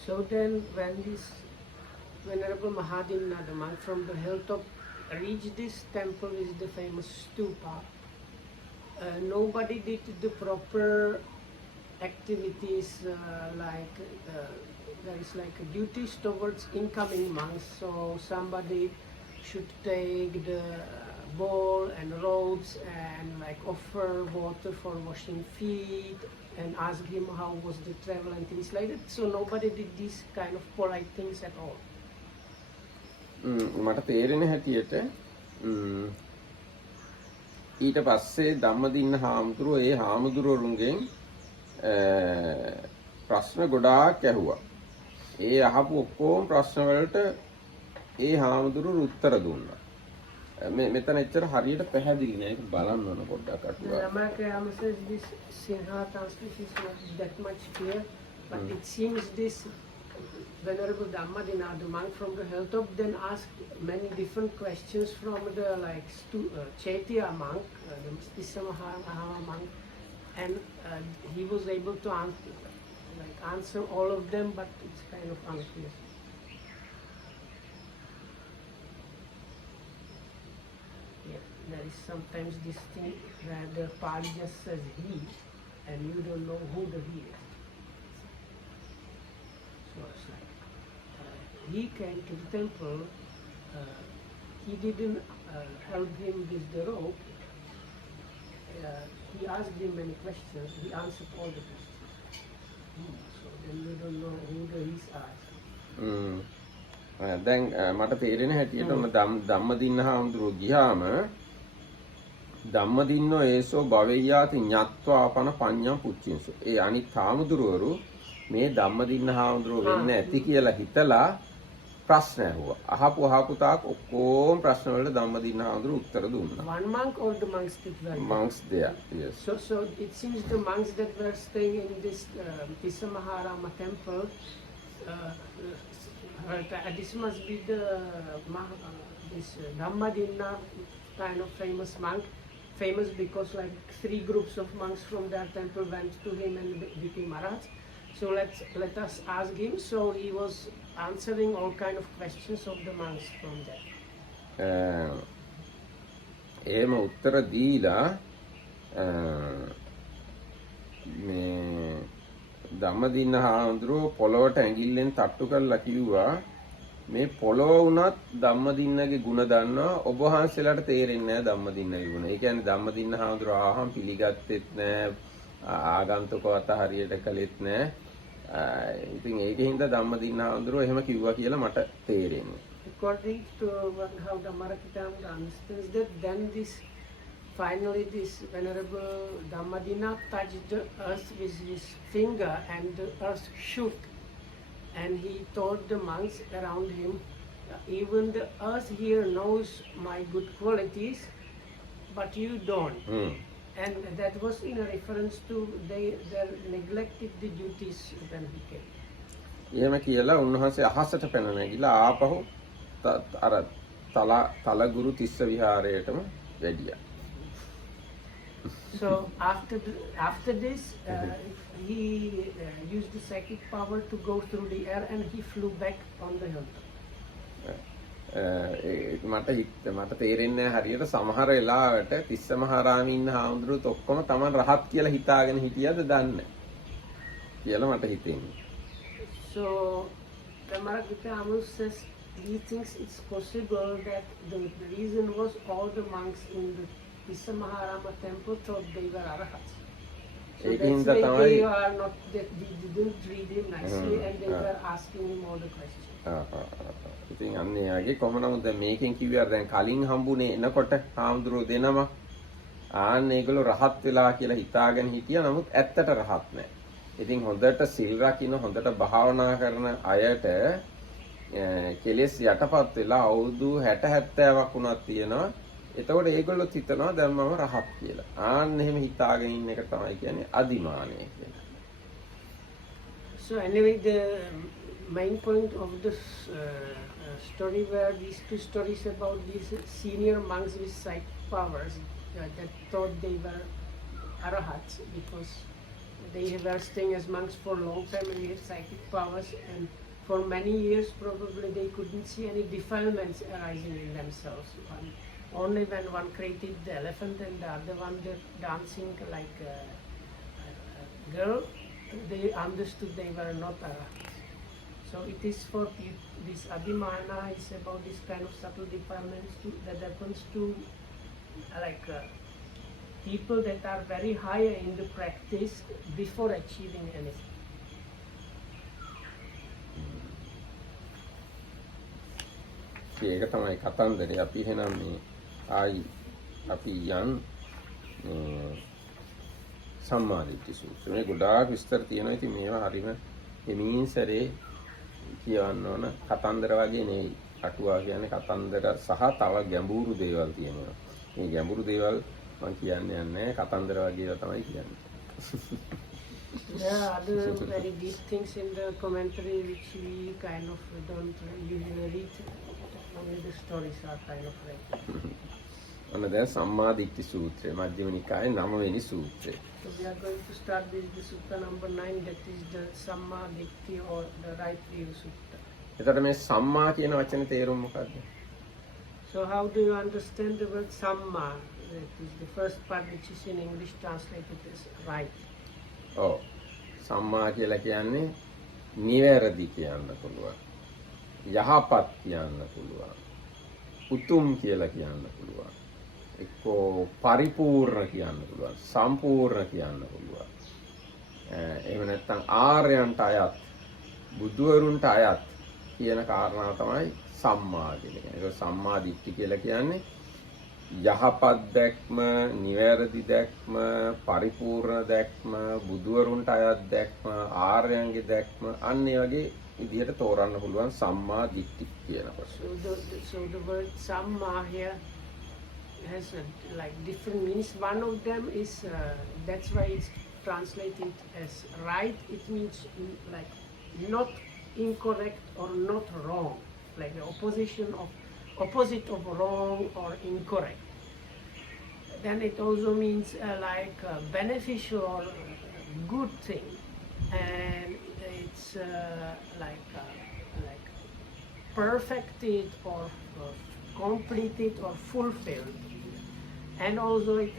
So then when this Venerable Mahadinna, the monk from the hilltop, reached this temple, is the famous stupa, nobody did the proper activities there is duties towards incoming monks. So somebody should take the bowl and robes and offer water for washing feet and ask him how was the travel and things like that. So nobody did these kind of polite things at all. මට තේරෙන හැටියට ඊට පස්සේ ධම්මදින්න හාමුදුරුවෝ ඒ හාමුදුරුවරුන්ගෙන් ප්‍රශ්න ගොඩාක් ඇහුවා. ඒ අහපු ඔක්කොම ප්‍රශ්න වලට ඒ හාමුදුරුවෝ උත්තර දුන්නා. මෙතන එච්චර හරියට පැහැදිලි නෑ. ඒක බලන්න ඕන පොඩ්ඩක් අටුවා. American says this Sinhala translation is not that much clear, but it seems this Venerable Dhammadinna, the monk from the hilltop, then asked many different questions from the Chaitya monk, the Tissa Maharama monk, and he was able to answer all of them, but it's kind of unclear. Yeah, there is sometimes this thing where the Pali just says he, and you don't know who the he is. So it's he came to the temple, he didn't help him with the rope. He asked him many questions, he answered all the questions. So then we don't know who the he's asked. දැන් මට තේරෙන හැටියට ධම්මදින්න හාමුදුරුවෝ ගියාම ධම්මදින්නෝ ඒසෝ භවෙය්‍යාති ඤත්වා පන පඤ්ඤම් පුච්චින්සු. ඒ අනිත් හාමුදුරුවරු මේ ධම්මදින්න හාමුදුරුවෝ වෙන්න ඇති කියලා හිතලා ප්‍රශ්න ඇහුවා. අහපු තාක් ඔක්කොම ප්‍රශ්න වලට ධම්මදින්න හාමුදුරුවෝ උත්තර දුන්නා. One monk or the monks that were there? Monks there, yes. So it seems the monks that were staying in this Tissa Maharama temple, this must be this Dhammadinna kind of famous monk, famous because 3 groups of monks from their temple went to him and became arahats. So let us ask him. So he was answering all kind of questions of the monks from there. එහෙම උත්තර දීලා මේ ධම්මදින්න හාමුදුරුවෝ පොළොවට ඇඟිල්ලෙන් තට්ටු කරලා කිව්වා මේ පොළොව වුණත් ධම්මදින්නගේ ಗುಣ දන්නවා ඔබ වහන්සේලාට තේරෙන්නේ නැහැ ධම්මදින්නගේ ಗುಣ. ඒ කියන්නේ ධම්මදින්න හාමුදුරුවෝ ආහම් පිළිගත්තෙත් නැහැ ආගන්තුකවත් හරියට කළෙත් නැහැ. ඉතින් ඒකෙන්ද ධම්මදින්න හාමුදුරුවෝ එහෙම කිව්වා කියලා මට තේරෙන්නේ. According to how the Marathita understands that, then finally this Venerable Dhammadinna touched the earth with his finger and the earth shook. And he told the monks around him, even the earth here knows my good qualities, but you don't. And that was in a reference to they neglected the duties when he came. එහෙම කියලා උන්වහන්සේ අහසට පැන නැගිලා ආපහු අර තලගුරු තිස්ස විහාරයටම වැඩියා. So after this, he used the psychic power to go through the air and he flew back on the hilltop. මට තේරෙන්නේ හරියට සමහර වෙලාවට තිස්ස මහරාමේ ඉන්න හාමුදුරුවෝත් ඔක්කොම Taman රහත් කියලා හිතාගෙන හිටියද දන්නේ කියලා මට හිතෙන්නේ. So Sammaditthi Amu says he thinks it's possible that the reason was all the monks in the Tissa Maharama temple thought they were arahats. So that's why they are not, they didn't read him nicely and they were asking him all the questions. ඉතින් අන්න එයාගේ කොහොම නමුත් දැන් මේකෙන් කිව්වා දැන් කලින් හම්බුනේ එනකොට හාමුදුරුවෝ දෙනම ආන්න ඒගොල්ලෝ රහත් වෙලා කියලා හිතාගෙන හිටියා නමුත් ඇත්තට රහත් නැහැ. ඉතින් හොඳට සිල් රකින්න හොඳට භාවනා කරන අයට කෙලෙස් යටපත් වෙලා අවුරුදු 60 70ක් වුණත් තියෙනවා. එතකොට ඒගොල්ලොත් හිතනවා දැන් මම රහත් කියලා. ආන්න එහෙම හිතාගෙන ඉන්න එක තමයි කියන්නේ අදිමානය කියලා. So anyway, the main point of this story were these two stories about these senior monks with psychic powers that thought they were arahats because they were staying as monks for a long time and they had psychic powers, and for many years probably they couldn't see any defilements arising in themselves. Only when one created the elephant and the other one the dancing like a girl, they understood they were not arahats. So it is for this adhimana is about this kind of subtle defilements that happens to people that are very high in the practice before achieving anything. ඒක තමයි කතන්දරේ. අපි එහෙනම් මේ ආයි අපි යන් සම්මාදිට්ඨි සූත්‍රය. මේ ගොඩාක් විස්තර තියෙනවා. ඉතින් මේවා හරිම හිමින් සැරේ කියවන්න ඕන කතන්දර වගේ නෙවෙයි. අටුවා කියන්නේ කතන්දර සහ තව ගැඹුරු දේවල් තියෙනවා. මේ ගැඹුරු දේවල් මම කියන්නේ නැහැ. කතන්දර වගේ තමයි කියන්නේ. There are other very deep things in the commentary which we kind of don't usually read. Only the stories are kind of like. ඔන්න දැන් සම්මාදිට්ඨි සූත්‍රය මධ්‍යම නිකායේ 9 වෙනි සූත්‍රය. So we are going to start with the sutta number 9, that is the Sammaditthi or the right view sutta. එතකොට මේ සම්මා කියන වචනේ තේරුම මොකක්ද? So how do you understand the word Samma? That is the first part which is in English translated as right. ඔව්. සම්මා කියලා කියන්නේ නිවැරදි කියන්න පුළුවන්. යහපත් කියන්න පුළුවන්. උතුම් කියලා කියන්න පුළුවන්. එක්කෝ පරිපූර්ණ කියන්න පුළුවන්. සම්පූර්ණ කියන්න පුළුවන්. එහෙම නැත්නම් ආර්යයන්ට අයත් බුදුවරුන්ට අයත් කියන කාරණාව තමයි සම්මා කියන්නේ. ඒක සම්මා දිට්ඨි කියලා කියන්නේ යහපත් දැක්ම, නිවැරදි දැක්ම, පරිපූර්ණ දැක්ම, බුදුවරුන්ට අයත් දැක්ම, ආර්යයන්ගේ දැක්ම අන්න ඒ වගේ විදිහට තෝරන්න පුළුවන් සම්මා දිට්ඨි කියනකොට. So the word Samma here has like different meanings. One of them is that's why it's translated as right. It means like not incorrect or not wrong, like the opposite of wrong or incorrect. Then it also means like beneficial or good thing, and it's like perfected or completed or fulfilled. And also it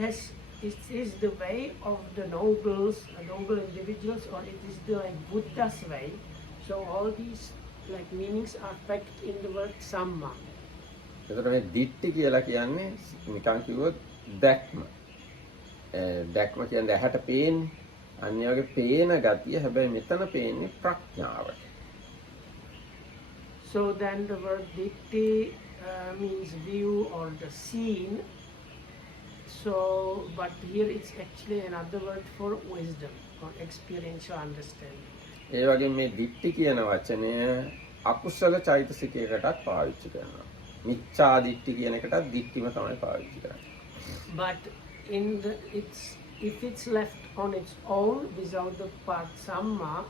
is the way of the noble individuals, or it is the like Buddha's way. So all these like meanings are packed in the word Samma. එතකොට මේ දිට්ඨි කියලා කියන්නේ නිකන් කිව්වොත් දැක්ම. දැක්ම කියන්නේ ඇහැට පේන්නේ. අන්න ඒ වගේ පේන ගතිය හැබැයි මෙතන පේන්නේ ප්‍රඥාවට. So then the word Ditti means view or the scene. So, but here it's actually another word for wisdom or experiential understanding. ඒ වගේම මේ දිට්ඨි කියන වචනය අකුසල චෛතසිකයකටත් පාවිච්චි කරනවා. මිච්ඡා දිට්ඨි කියන එකටත් දිට්ඨිම තමයි පාවිච්චි කරන්නේ. But if it's left on its own without the part Samma,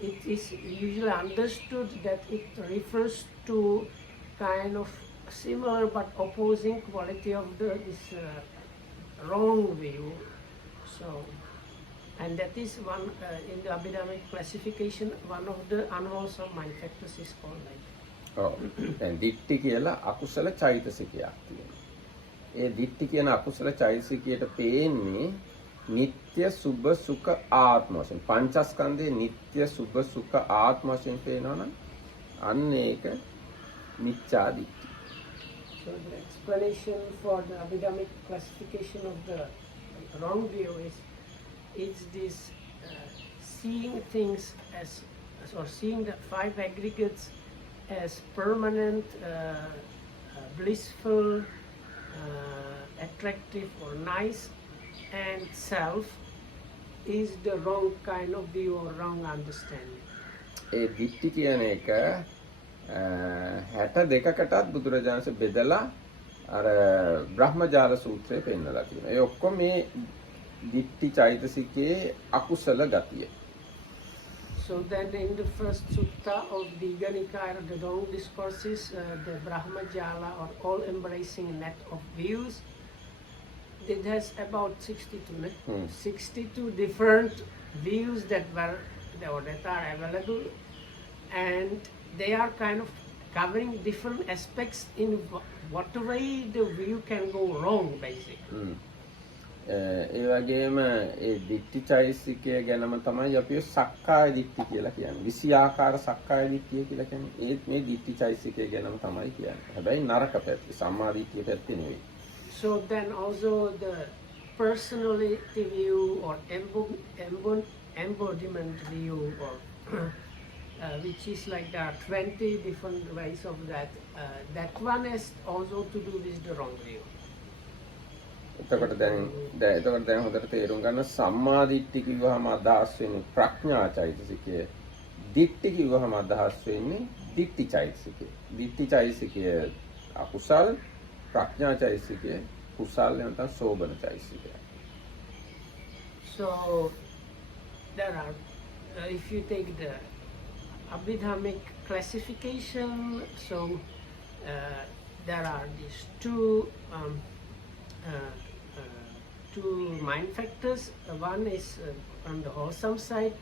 it is usually understood that it refers to kind of similar but opposing quality of this wrong view. So, and that is one in the Abhidhammic classification, one of the unwholesome mind factors is called like. ඔව්. දැන් දිට්ඨි කියලා අකුසල චෛතසිකයක් තියෙනවා. ඒ දිට්ඨි කියන අකුසල චෛතසිකයට පේන්නේ නිත්‍ය සුභ සුඛ ආත්ම වශයෙන්. පංචස්කන්ධයේ නිත්‍ය සුභ සුඛ ආත්ම වශයෙන් පේනවනම් අන්න ඒක මිච්ඡා දිට්ඨි. So the explanation for the Abhidhammic classification of the wrong view is it's this seeing things as or seeing the five aggregates as permanent, blissful, attractive or nice, and self is the wrong kind of view or wrong understanding. ඒ දිට්ඨි කියන එක 62කටත් බුදුරජාණන්සේ බෙදලා අර බ්‍රහ්මජාල සූත්‍රයේ පෙන්නලා තියෙනවා. ඒ ඔක්කොම මේ දිට්ඨි චෛතසිකයේ අකුසල ගතිය. So then in the first sutta of the Nikaya, the long discourses, the Brahmajala or all-embracing net of views, it has about 62 different views that are available, and they are kind of covering different aspects in what way the view can go wrong, basically. ඒ වගේම ඒ දිට්ඨි චෛතසිකය ගැනම තමයි අපි සක්කාය දිට්ඨි කියලා කියන්නේ. 20 ආකාර සක්කාය දිට්ඨිය කියලා කියන්නේ. ඒත් මේ දිට්ඨි චෛතසිකය ගැනම තමයි කියන්නේ. හැබැයි නරක පැත්ත, සම්මා දිට්ඨිය පැත්තේ නෙවෙයි. So then also the personality view or embodiment view or which is like there are 20 different ways of that. That one is also to do with the wrong view. එතකොට දැන් හොඳට තේරුම් ගන්න සම්මා දිට්ඨි කිව්වහම අදහස් වෙන්නේ ප්‍රඥා චෛතසිකය. දිට්ඨි කිව්වහම අදහස් වෙන්නේ දිට්ඨි චෛතසිකය. දිට්ඨි චෛතසිකය අකුසල්, ප්‍රඥා චෛතසිකය කුසල් නැත්නම් සෝබන චෛතසිකය. So there are if you take the Abhidhammic classification, so there are these two mind factors. One is on the wholesome side,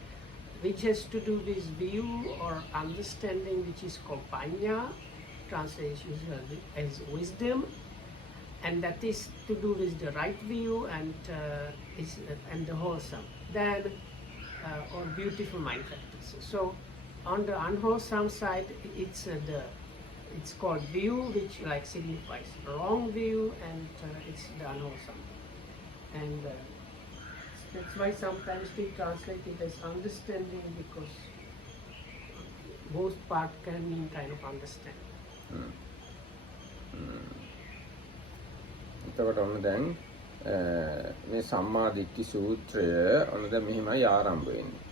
which has to do with view or understanding, which is called panya, translated usually as wisdom, and that is to do with the right view and the wholesome. Then or beautiful mind factors. So on the unwholesome side, it's called view, which like signifies wrong view, and it's the unwholesome. And that's why sometimes we translate it as understanding, because both part can mean kind of understand. එතකොට ඔන්න දැන් මේ සම්මා දිට්ඨි සූත්‍රය ඔන්න දැන් මෙහිමයි ආරම්භ වෙන්නේ.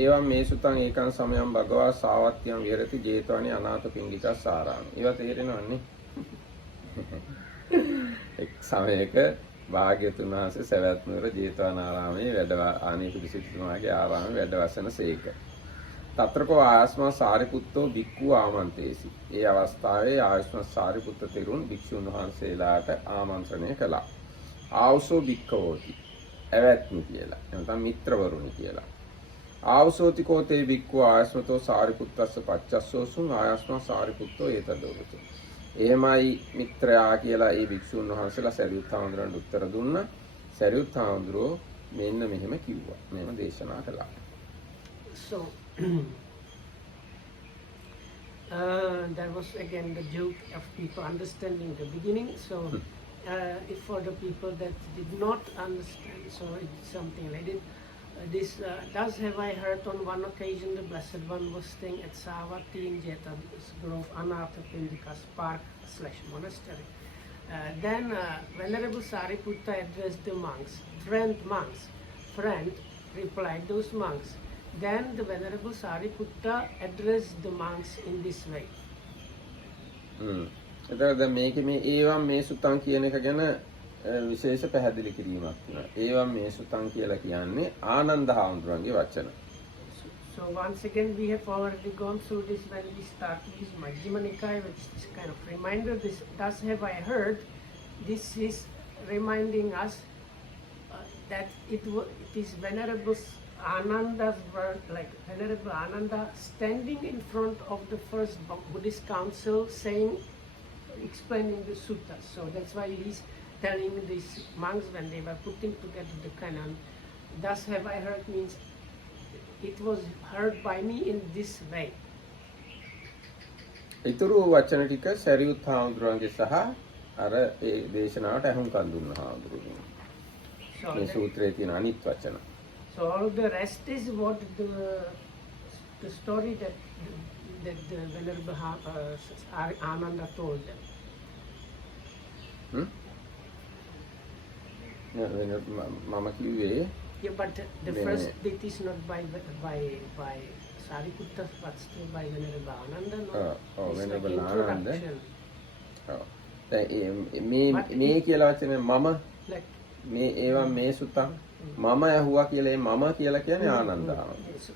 ඒවා මේ සුතං ඒකං සමයං භගවා සාවත්‍යං විහෙරති ජේතවනේ අනාථ පිණ්ඩිකා සාරාමි. ඒවා තේරෙනවන්නේ. එක් සමයක භාග්‍යතුන් වහන්සේ සවැත් නුවර ජේතවනාරාමයේ වැඩ ආනීපිඩි සිටුතුමාගේ ආරාමයේ වැඩ වසන සේක. තත්‍රකෝ ආයස්මා සාරිපුත්තෝ භික්ඛු ආමන්තේසි. ඒ අවස්ථාවේ ආයස්මා සාරිපුත්ත තෙරුන් භික්ෂුන් වහන්සේලාට ආමන්ත්‍රණය කළා. ආවසෝ භික්ඛවෝති. එවත්නි කියලා. එතන මිත්‍රවරුනි කියලා. ආවසෝති කෝතේ භික්ඛු ආයස්මතෝ සාරිපුත්තස්ස පච්චස්සෝසුං ආයස්මා සාරිපුත්තෝ ඒතදෝවතු. එහෙමයි මිත්‍රයා කියලා ඒ භික්ෂුන් වහන්සේලා සරියුත් හාමුදුරන්ට උත්තර දුන්නා. සරියුත් හාමුදුරුවෝ මෙන්න මෙහෙම කිව්වා. මෙහෙම දේශනා කළා. So there was again the joke of people understanding the beginning. So if for the people that did not understand, so it's something like it. Thus have I heard on one occasion the Blessed One was staying at Savatthi in Jeta's Grove, Anathapindika's park / monastery. Then Venerable Sariputta addressed the monks. Friend, replied those monks. Then the Venerable Sariputta addressed the monks in this way. එතකොට දැන් මේකේ මේ ඒවම් මේ සුතං කියන එක ගැන විශේෂ පැහැදිලි කිරීමක් තියෙනවා. ඒවම් මේ සුතං කියලා කියන්නේ ආනන්ද හාමුදුරන්ගේ වචන. So once again, we have already gone through this when we start this Majjhima Nikaya, which is kind of reminder. This thus have I heard. This is reminding us that it is Venerable Ananda's word, like Venerable Ananda standing in front of the first Buddhist council, saying, explaining the sutta. So that's why he's telling these monks when they were putting together the canon. Thus have I heard means it was heard by me in this way. ඊතුරු වචන ටික සරියුත් හාමුදුරුවන්ගේ සහ අර ඒ දේශනාවට අහුම්කන් දුන්න හාමුදුරුවෝ. මේ සූත්‍රයේ තියෙන අනිත් වචන. So all the rest is what the story that the Venerable Ananda told them. මම කිව්වේ Yeah, but the first bit is not by Sariputta, but still by Venerable Ananda. No? It's Venerable like Ananda. introduction. මේ කියලා වචනේ මම Like මේ ඒවා මේ සුතං මම ඇහුවා කියලා ඒ මම කියලා කියන්නේ Ananda.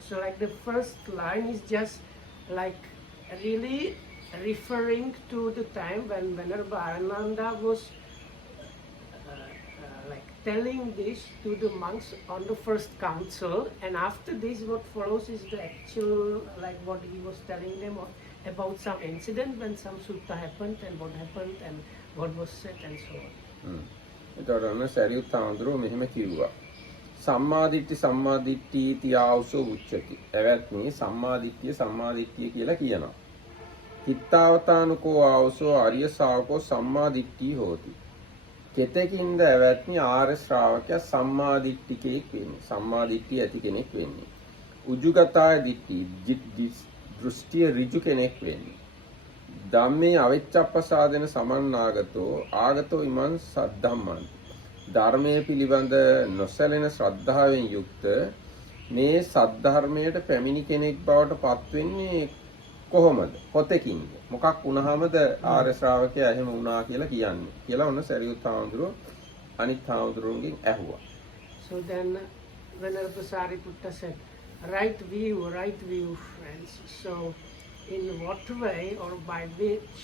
So like the first line is just like really referring to the time when Venerable Ananda was like telling this to the monks on the first council, and after this what follows is the actual like what he was telling them about some incident when some sutta happened and what happened and what was said and so on. එතකොට ඔන්න සරියුත් හාමුදුරුවෝ මෙහෙම කිව්වා. සම්මාදිට්ඨි සම්මාදිට්ඨීති ආවසෝ උච්චති. එවත්නි සම්මාදිට්ඨිය කියලා කියනවා. හිත්තාවතානුකෝ ආවසෝ ආර්ය ශාවකෝ සම්මාදිට්ඨී හෝති. කෙතකින්ද එවත්නි ආර්ය ශ්‍රාවකයා සම්මාදිට්ඨිකෙක් වෙන්නේ. සම්මාදිට්ඨිය ඇති කෙනෙක් වෙන්නේ. උජුගතාය දිට්ඨි දෘෂ්ටිය ඍජු කෙනෙක් වෙන්නේ. ධම්මේ අවිච්ඡප්පසාදෙන සමන්නාගතෝ ආගතෝ ඉමං සද්ධම්මං. ධර්මයේ පිළිබඳ නොසැලෙන ශ්‍රද්ධාවෙන් යුක්ත මේ සද්ධර්මයට පැමිණි කෙනෙක් බවට පත් වෙන්නේ කොහොමද? පොතකින්ද? මොකක් වුණාමද ආර්ය ශ්‍රාවකයා එහෙම වුණා කියලා කියන්නේ? කියලා ඔන්න සරියුත් හාමුදුරුවෝ අනිත් හාමුදුරුවන්ගෙන් ඇහුවා. So then Venerable Sariputta said, right view friends. So in what way or by which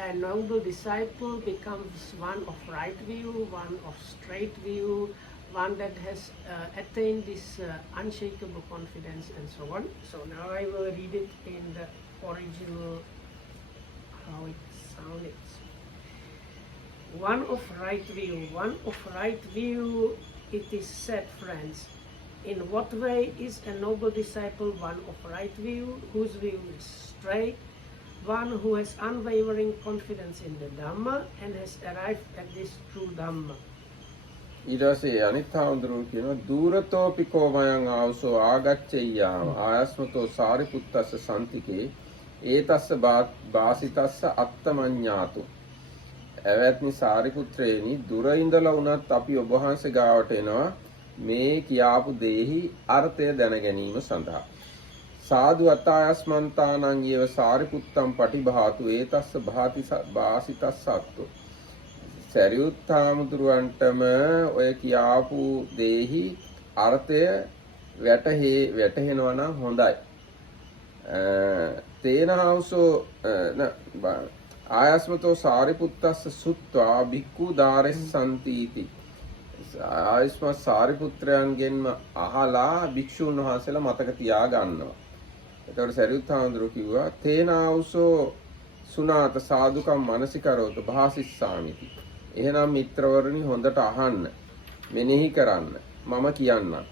a noble disciple becomes one of right view, one of straight view, one that has attained this unshakable confidence and so on. So now I will read it in the original, how it sounded. One of right view, it is said, friends. In what way is a noble disciple one of right view, whose view is straight, one who has unwavering confidence in the Dhamma and has arrived at this true Dhamma? ඊට පස්සේ අනිත් හාමුදුරුවෝ කියනවා දූරතෝපිකෝ මයං ආවසෝ ආගච්ඡෙය්‍යාම ආයස්මතෝ සාරිපුත්තස්ස සම්තිකේ ඒතස්ස වාසිතස්ස අත්තමඤ්ඤාතු. එවත්නි සාරිපුත්‍රේනි දුර ඉඳලා වුණත් අපි ඔබ වහන්සේ ගාවට එනවා මේ කියාපු දේහි අර්ථය දැන ගැනීම සඳහා. සාදු අතායස්මන්තානං යේව සාරිපුත්තම් පටිභාතු ඒතස්ස වාසිතස්ස අත්තෝ. සරියුත් හාමුදුරුවන්ටම ඔය කියාපු දේහි අර්ථය වැටහෙනවා නම් හොඳයි. තේනහවසෝ ආයස්මතෝ සාරිපුත්තස්ස සුත්වා භික්ඛු දාරෙස්සන්තිති. ආයස්ම සාරිපුත්‍රයන්ගෙන්ම අහලා භික්ෂුන් වහන්සේලා මතක තියා ගන්නවා. එතකොට සරියුත් හාමුදුරුවෝ කිව්වා තේනහවසෝ සුනාත සාදුකම් මනසිකරෝත භාසිස්සාමිති. එහෙනම් මිත්‍රවරුනි හොඳට අහන්න මෙනෙහි කරන්න මම කියන්නම්.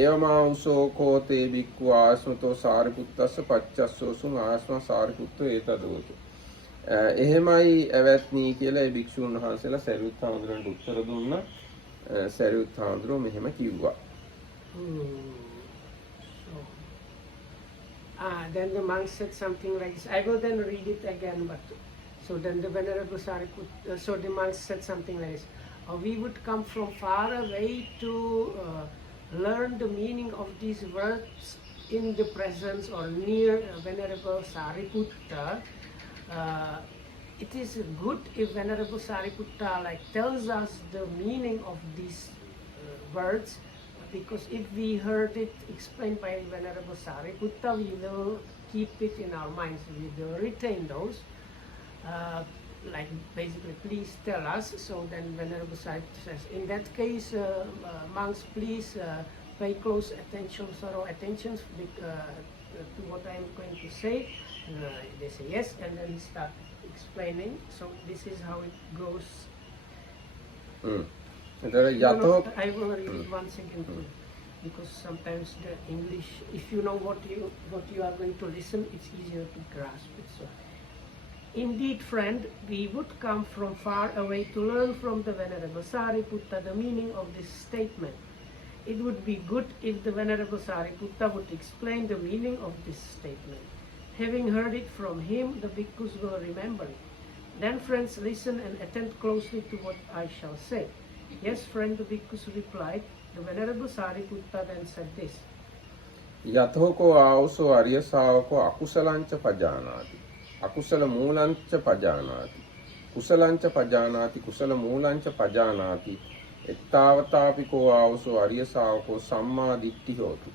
ඒවමාංසෝ කෝතේ බික්ඛු ආස්මතෝ සාරිපුත්තස්ස පච්චස්සෝසුං ආස්ම සාරිපුත්තෝ ඒතදෝතු. එහෙමයි එවත්නි කියලා ඒ භික්ෂුන් වහන්සේලා සරියුත් හාමුදුරන්ට උත්තර දුන්නා. සරියුත් හාමුදුරුවෝ මෙහෙම කිව්වා. Then the monk said something like this. I will then read it again, but so then the Venerable Sariputta, so the monk said something like this. We would come from far away to learn the meaning of these words in the presence or near Venerable Sariputta. It is good if Venerable Sariputta like tells us the meaning of these words because if we heard it explained by Venerable Sariputta, we will keep it in our minds. We will retain those. Like basically, please tell us. So then Venerable Sariputta says, in that case, monks, please pay close attention, thorough attention to what I am going to say. They say yes, and then he starts explaining. So this is how it goes. I will read it once again too, because sometimes the English, if you know what you are going to listen, it's easier to grasp it. So, indeed, friend, we would come from far away to learn from the Venerable Sariputta the meaning of this statement. It would be good if the Venerable Sariputta would explain the meaning of this statement. Having heard it from him, the bhikkhus will remember it. Then, friends, listen and attend closely to what I shall say. Yes, friend, the bhikkhus replied. The Venerable Sariputta then said this. Yathoko auso arya savako akusalancha pajanati. Akusala moolancha pajanati. Kusalancha pajanati kusala moolancha pajanati. Ettavataapiko auso arya savako sammaditthi hotu.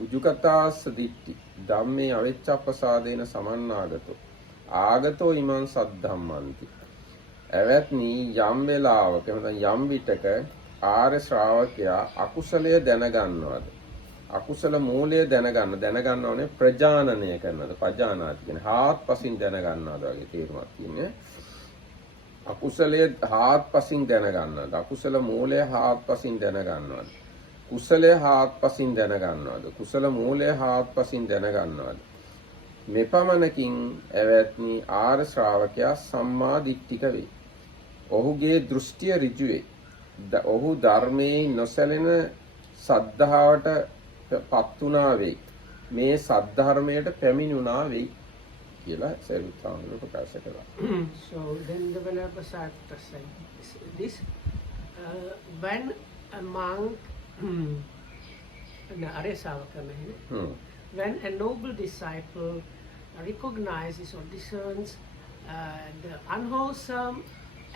Ujukatass ditti. Dhamme avecchappasadena samannagato. Agato iman saddhammanti. එවත්නි යම් වෙලාවක යම් විටක ආර්ය ශ්‍රාවකයා අකුසලය දැනගන්නවද අකුසල මූලය දැනගන්නවනේ ප්‍රජානනය කරනවද පජානාති කියන්නේ හාත්පසින් දැනගන්නවද වගේ තේරුමක් තියෙන්නේ අකුසලය හාත්පසින් දැනගන්නවද අකුසල මූලය හාත්පසින් දැනගන්නවද කුසලය හාත්පසින් දැනගන්නවද කුසල මූලය හාත්පසින් දැනගන්නවද මෙපමණකින් එවත්නි ආර්ය ශ්‍රාවකයා සම්මා දිට්ඨික වේ ඔහුගේ දෘෂ්ටිය ඍජු වේ. ඔහු ධර්මයේ නොසැලෙන සද්ධාවට පත්ුණා වෙයි. මේ සද්ධර්මයට පැමිණුණා වෙයි කියලා සරියුත්ථාමර ප්‍රකාශ කළා. So then the Venerable Sariputta said this, when a monk, when a noble disciple recognizes or discerns the unwholesome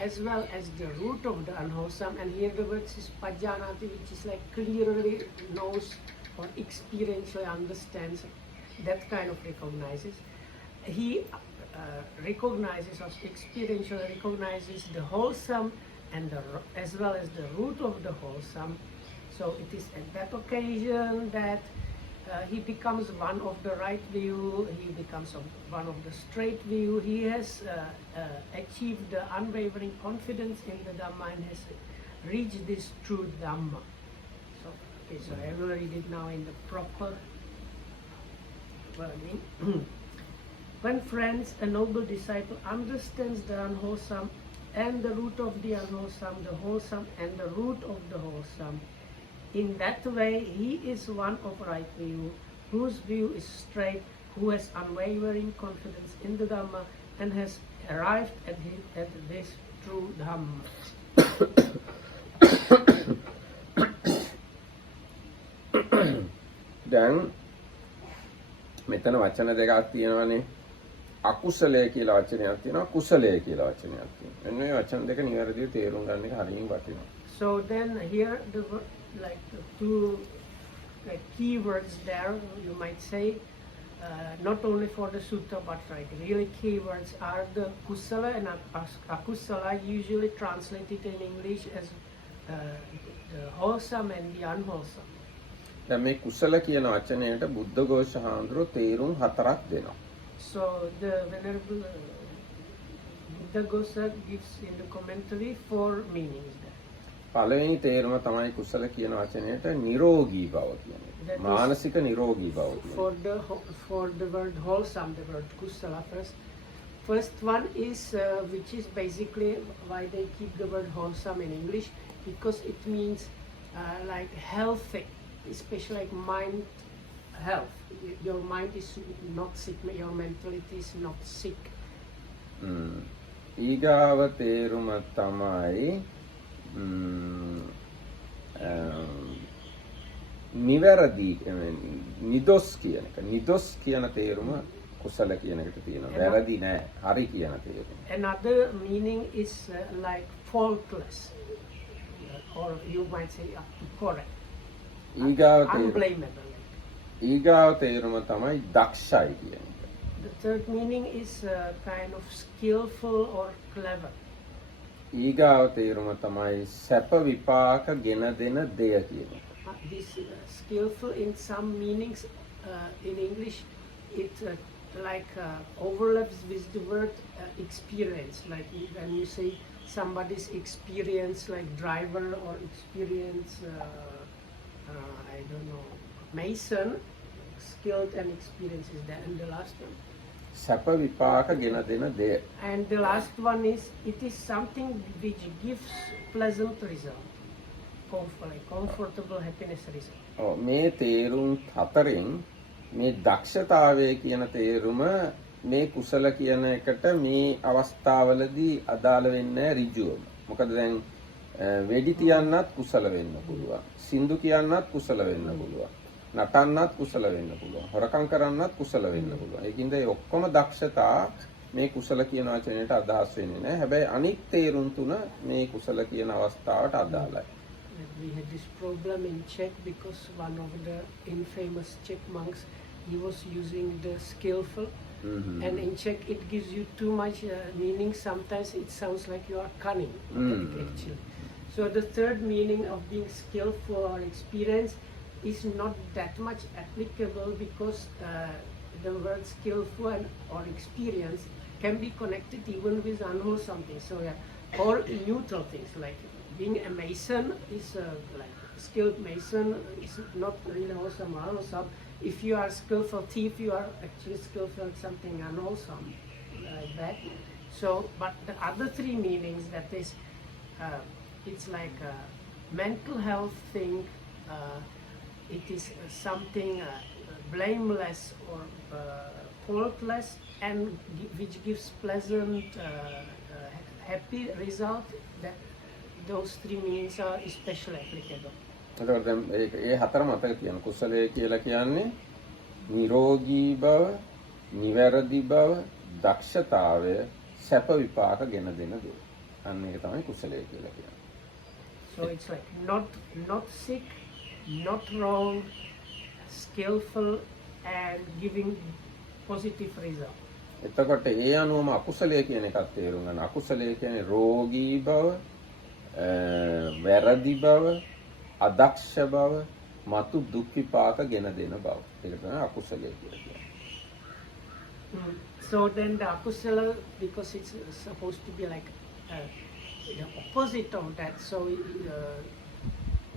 as well as the root of the unwholesome, and here the word is pajanati, which is like clearly knows or experientially understands, that kind of recognizes. He recognizes or experientially recognizes the wholesome and as well as the root of the wholesome. So it is at that occasion that he becomes one of the right view, he becomes one of the straight view, he has achieved the unwavering confidence in the Dhamma and has reached this true Dhamma. So, okay, so I will read it now in the proper wording. When, friends, a noble disciple understands the unwholesome and the root of the unwholesome, the wholesome and the root of the wholesome, in that way, he is one of right view, whose view is straight, who has unwavering confidence in the Dhamma and has arrived at this true Dhamma. දැන් මෙතන වචන දෙකක් තියෙනවානේ. අකුසලය කියලා වචනයක් තියෙනවා, කුසලය කියලා වචනයක් තියෙනවා. එන්න මේ වචන දෙක නිවැරදිව තේරුම් ගන්න එක හරියින් වටිනවා. So then here the two keywords there, you might say, not only for the sutta but really keywords are the kusala and akusala, usually translated in English as the wholesome and the unwholesome. දැන් මේ කුසල කියන වචනයට බුද්ධඝෝෂ හාමුදුරුවෝ තේරුම් හතරක් දෙනවා. So the Venerable Buddhaghosa gives in the commentary 4 meanings there. පළවෙනි තේරුම තමයි කුසල කියන වචනයට නිරෝගී බව කියන්නේ. මානසික නිරෝගී බව කියන්නේ. For the word wholesome, the word kusala first one is which is basically why they keep the word wholesome in English, because it means like healthy, especially like mind health. Your mind is not sick, your mentality is not sick. ඊගාව තේරුම තමයි නිවැරදි නිදොස් කියන එක. නිදොස් කියන තේරුම කුසල කියන එකට තියෙනවා. වැරදි නෑ, හරි කියන තේරුම. Another meaning is like faultless, or you might say correct. ඊගාව තේරුම unblameable. ඊගාව තේරුම තමයි දක්ෂයි කියන එක. The third meaning is kind of skillful or clever. ඊගාව තේරුම තමයි සැප විපාක ගෙන දෙන දෙය කියන එක. This skillful in some meanings in English, it overlaps with the word experience. Like when you say somebody's experience, like driver or experience, I don't know, mason, skilled and experience is that. And the last one. සැප විපාක ගෙන දෙන දෙය. And the last one is, it is something which gives pleasant result. Comfortable happiness result. ඔව් මේ තේරුම් හතරෙන් මේ දක්ෂතාවය කියන තේරුම මේ කුසල කියන එකට මේ අවස්ථාවලදී අදාළ වෙන්නේ ඍජුවම. මොකද දැන් වෙඩි තියන්නත් කුසල වෙන්න පුළුවන්. සින්දු කියන්නත් කුසල වෙන්න පුළුවන්. නටන්නත් කුසල වෙන්න පුළුවන්. හොරකම් කරන්නත් කුසල වෙන්න පුළුවන්. ඒකින්ද ඒ ඔක්කොම දක්ෂතා මේ කුසල කියන වචනයට අදහස් වෙන්නේ නැහැ. හැබැයි අනිත් තේරුම් තුන මේ කුසල කියන අවස්ථාවට අදාළයි. We had this problem in Czech because one of the infamous Czech monks, he was using the skillful, and in Czech it gives you too much meaning. Sometimes it sounds like you are cunning, actually. So the third meaning of being skillful or experienced is not that much applicable because the word skillful or experience can be connected even with unwholesome things. So yeah, or neutral things like being a mason is like skilled mason is not really wholesome or unwholesome. If you are skillful thief, you are actually skillful at something unwholesome like that. So, but the other three meanings, that is, it's like a mental health thing. It is something blameless or faultless, and which gives pleasant, happy result. That those three meanings are especially applicable. එතකොට දැන් ඒ හතර මතක තියෙන කුසලය කියලා කියන්නේ නිරෝගී බව, නිවැරදි බව, දක්ෂතාවය, සැප විපාක ගෙන දෙන දේ. අන්න ඒක තමයි කුසලය කියලා කියන්නේ. So it's like not sick, not wrong, skillful and giving positive result. එතකොට ඒ අනුවම අකුසලය කියන එකත් තේරුම් ගන්න. අකුසලය කියන්නේ රෝගී බව, වැරදි බව, අදක්ෂ බව, මතු දුක් විපාක ගෙන දෙන බව. ඒක තමයි අකුසලය කියලා කියන්නේ. So then the akusala, because it's supposed to be like the opposite of that, so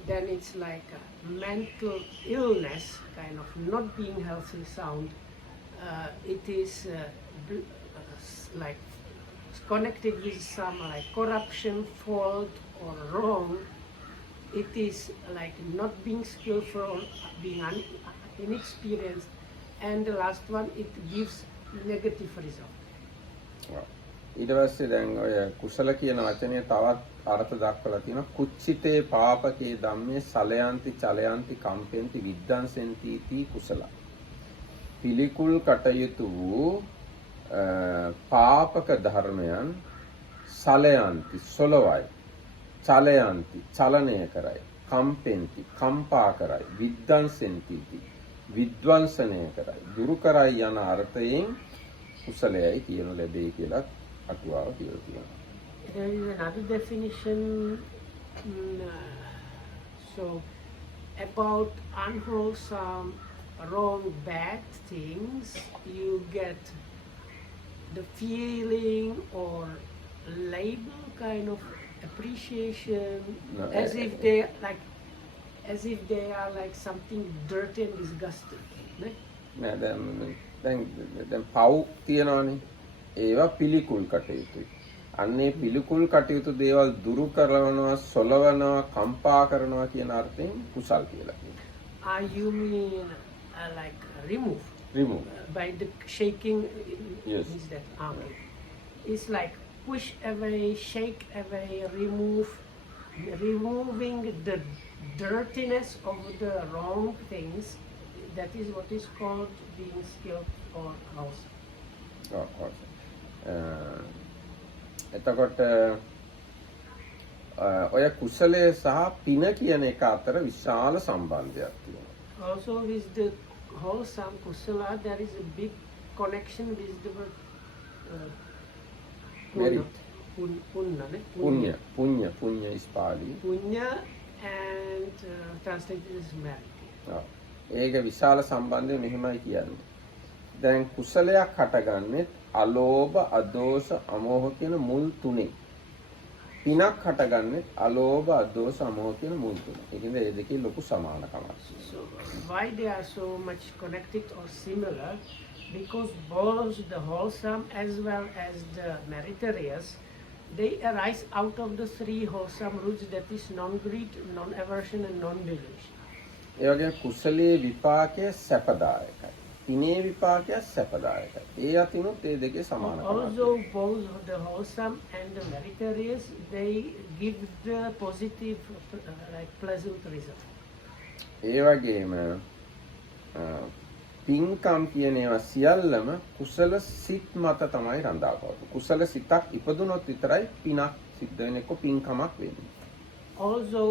then it's like a mental illness, kind of not being healthy, sound. It is like connected with some like corruption, fault or wrong. It is like not being skillful or being inexperienced. And the last one, it gives negative result. ඊට පස්සේ දැන් ඔය කුසල කියන වචනේ තවත් අර්ථ දක්වලා තියෙනවා. කුච්චිතේ පාපකේ ධම්මේ සලයන්ති චලයන්ති කම්පෙන්ති විද්දංසෙන්ති තී කුසල. පිළිකුල් කටයුතු වූ පාපක ධර්මයන් සලයන්ති සොලවයි, චලයන්ති චලනය කරයි, කම්පෙන්ති කම්පා කරයි, විද්දංසෙන්ති විද්වංසනය කරයි, දුරු කරයි යන අර්ථයෙන් කුසලයයි කියන ලැබේ කියලා අටුවාව කියලා තියෙනවා. There is another definition. So about unwholesome, wrong, bad things, you get the feeling or label, kind of appreciation, as if they are like something dirty and disgusting. නෑ දැන් පව් තියනවනේ. ඒවා පිළිකුල් කටයුතුයි. අන්නේ පිළිකුල් කටයුතු දේවල් දුරු කරනවා, සොලවනවා, කම්පා කරනවා කියන අර්ථයෙන් කුසල් කියලා කියනවා. You mean like remove? Remove. By the shaking. Yes. Is that okay? It's like push away, shake away, removing the dirtiness of the wrong things. That is what is called being skilled or house. එතකොට ඔය කුසලය සහ පින කියන එක අතර විශාල සම්බන්ධයක් තියෙනවා. Also with the wholesome kusala, there is a big connection with the word Merit. punna, ne? Punya is Pali. Punya and translated as merit. ඔව්. ඒක විශාල සම්බන්ධය මෙහිමයි කියන්නේ. දැන් කුසලයක් හටගන්නේ අලෝභ, අදෝෂ, අමෝහ කියන මුල් තුනේ. පිනක් හටගන්නේ අලෝභ, අදෝෂ, අමෝහ කියන මුල් තුන. ඒකෙන්ද මේ දෙකේ ලොකු සමානකමක්. So why they are so much connected or similar? Because both the wholesome as well as the meritorious, they arise out of the three wholesome roots, that is non-greed, non-aversion and non-delusion. ඒ වගේ කුසලයේ විපාකය සැපදායකයි. පිනේ විපාකය සැපදායකයි. ඒ අතිනුත් ඒ දෙකේ සමානකමක්. Also both the wholesome and the meritorious, they give the positive like pleasant result. ඒ වගේම පින්කම් කියන ඒවා සියල්ලම කුසල සිත් මත තමයි රඳාපවතින්නේ. කුසල සිතක් ඉපදුනොත් විතරයි පිනක් සිද්ධ වෙන්නේ, කො පින්කමක් වෙන්නේ. Also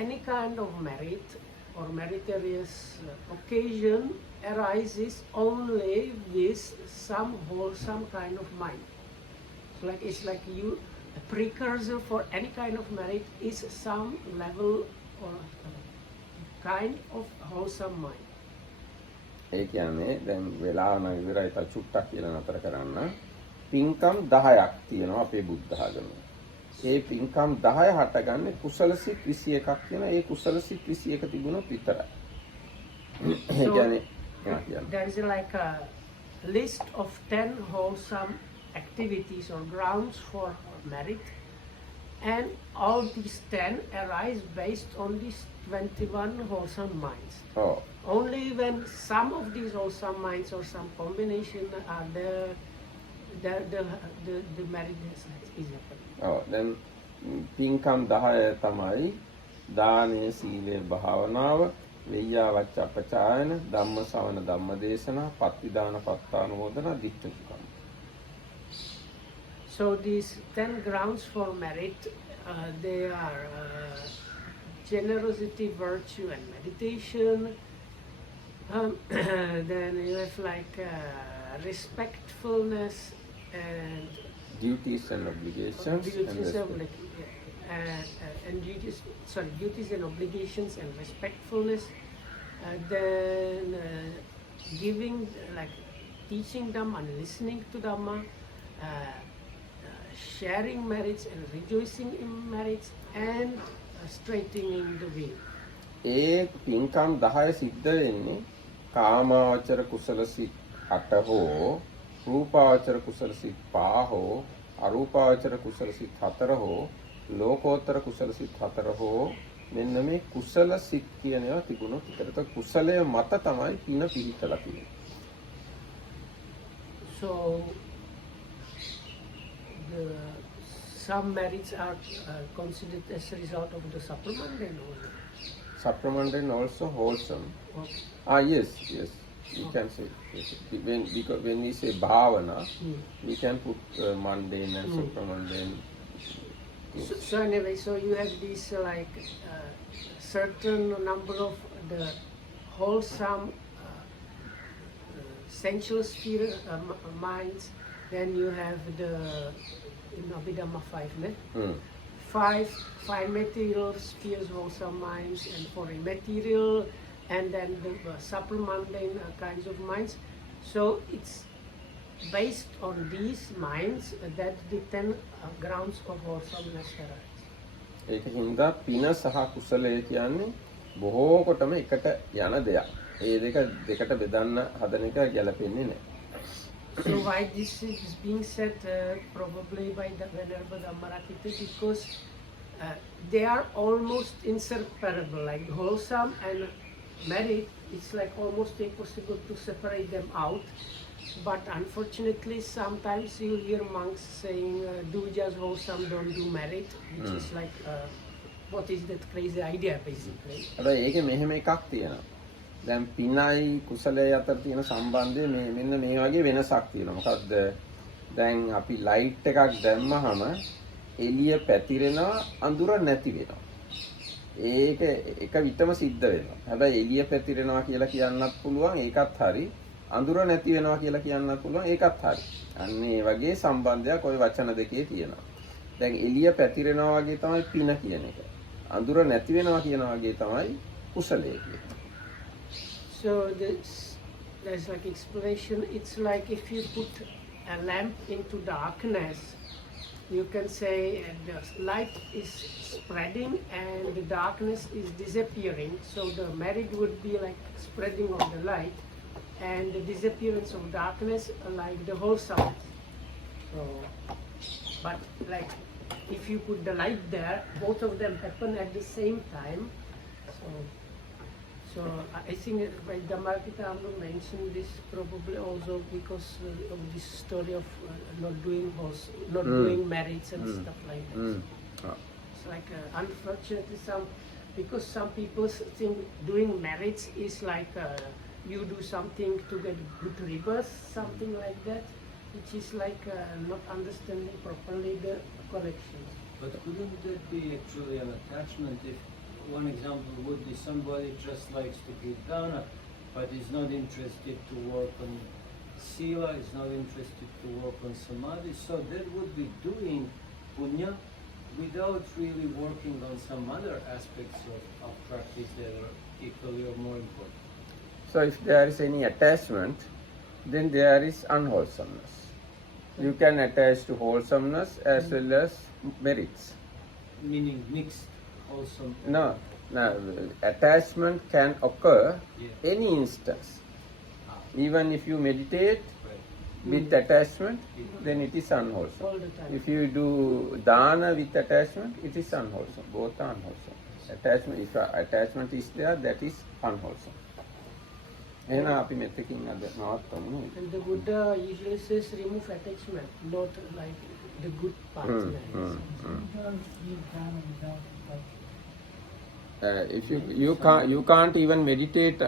any kind of merit or meritorious occasion arises only with some wholesome kind of mind. It's like you, a precursor for any kind of merit is some level or kind of wholesome mind. ඒ කියන්නේ දැන් වෙලා නම් ඉවරයි තා චුට්ටක් කියලා නතර කරන්න. පින්කම් 10ක් තියෙනවා අපේ බුද්ධ ආගමේ. ඒ පින්කම් 10 හටගන්නේ කුසල සිත් 21ක් තියෙනවා. ඒ කුසල සිත් 21 තිබුණොත් විතරයි. ඒ කියන්නේ there is like a list of 10 wholesome activities or grounds for merit, and all these 10 arise based on these 21 wholesome minds. ඔව්. Only when some of these wholesome minds or some combination are there, the merit is happening. ඔව්. දැන් පින්කම් 10 තමයි දානය, සීලය, භාවනාව, වෙය්‍යාවච්ච අපචායන, ධම්ම ශ්‍රවණ, ධම්ම දේශනා, පත්තිදාන, පත්තානුමෝදන, දිට්ඨිකම්. So these 10 grounds for merit, they are generosity, virtue and meditation. Then you have like respectfulness and duties and obligations duties and obligations and respectfulness. Then giving, like teaching Dhamma and listening to Dhamma, sharing merits and rejoicing in merits, and straightening the way. ඒ පින්කම් 10 සිද්ධ වෙන්නේ කාමාවචර කුසල සිත් 8 හෝ රූපාවචර කුසල සිත් 5 හෝ අරූපාවචර කුසල සිත් 4 හෝ ලෝකෝත්තර කුසල සිත් 4 හෝ මෙන්න මේ කුසල සිත් කියන ඒවා තිබුණොත් විතරද කුසලය මත තමයි පින පිහිටලා තියෙන්නේ. So some merits are considered as a result of the supplement only. Supplement and also wholesome. Okay. Yes, we can say. Yes. Because when we say bhavana, we can put mundane and supramundane. So anyway, so you have this like certain number of the wholesome sensual sphere minds. Then you have the Abhidhamma 5, ne? Five material spheres, wholesome minds, and for immaterial, and then the supramundane kinds of minds. So it's based on these minds that the 10 grounds of wholesomeness arise. ඒක හින්දා පින සහ කුසලය කියන්නේ බොහෝ කොටම එකට යන දෙයක්. ඒ දෙකට බෙදන්න හදන එක ගැලපෙන්නේ නැහැ. So why this is being said probably by the Venerable Dhammarakita, because they are almost inseparable, like wholesome and merit. It's like almost impossible to separate them out. But unfortunately, sometimes you hear monks saying, do just wholesome, don't do merit, which is like, what is that crazy idea basically? හැබැයි ඒකේ මෙහෙම එකක් තියෙනවා. දැන් පිනයි කුසලයේ අතර තියෙන සම්බන්ධය මෙන්න මේ වගේ වෙනසක් තියෙනවා. මොකද්ද? දැන් අපි ලයිට් එකක් දැම්මහම එළිය පැතිරෙනවා අඳුර නැති වෙනවා. ඒක එක විටම සිද්ධ වෙනවා. හැබැයි එළිය පැතිරෙනවා කියලා කියන්නත් පුළුවන් ඒකත් හරි. අඳුර නැති වෙනවා කියලා කියන්නත් පුළුවන් ඒකත් හරි. අන්න ඒ වගේ සම්බන්ධයක් ওই වචන දෙකේ තියෙනවා. දැන් එළිය පැතිරෙනවා වගේ තමයි පින කියන එක. අඳුර නැති වෙනවා කියන වගේ තමයි කුසලයේ කියන්නේ. So there's like explanation. It's like if you put a lamp into darkness, you can say the light is spreading and the darkness is disappearing. So the merit would be like spreading of the light, and the disappearance of darkness like the wholesome. So, but like if you put the light there, both of them happen at the same time. So I think that Dhammakita mentioned this probably also because of this story of not doing marriage and stuff like that. It's like unfortunately because some people think doing marriage is like you do something to get good rebirth, something like that, which is like not understanding properly the connection. But couldn't that be actually an attachment? If one example would be somebody just likes to give dana, but is not interested to work on sila, is not interested to work on samadhi, so that would be doing punya without really working on some other aspects of practice that are equally or more important. So if there is any attachment, then there is unwholesomeness. You can attach to wholesomeness as well as merits. Meaning mixed wholesome. No, attachment can occur any instance. Even if you meditate with attachment, then it is unwholesome. All the time. If you do dana with attachment, it is unwholesome. Both are unwholesome. Attachment, if attachment is there, that is unwholesome. එහෙනම් අපි මෙතකින් අද නවත්තමු. And the Buddha usually says remove attachment, not like the good parts. If you can't even meditate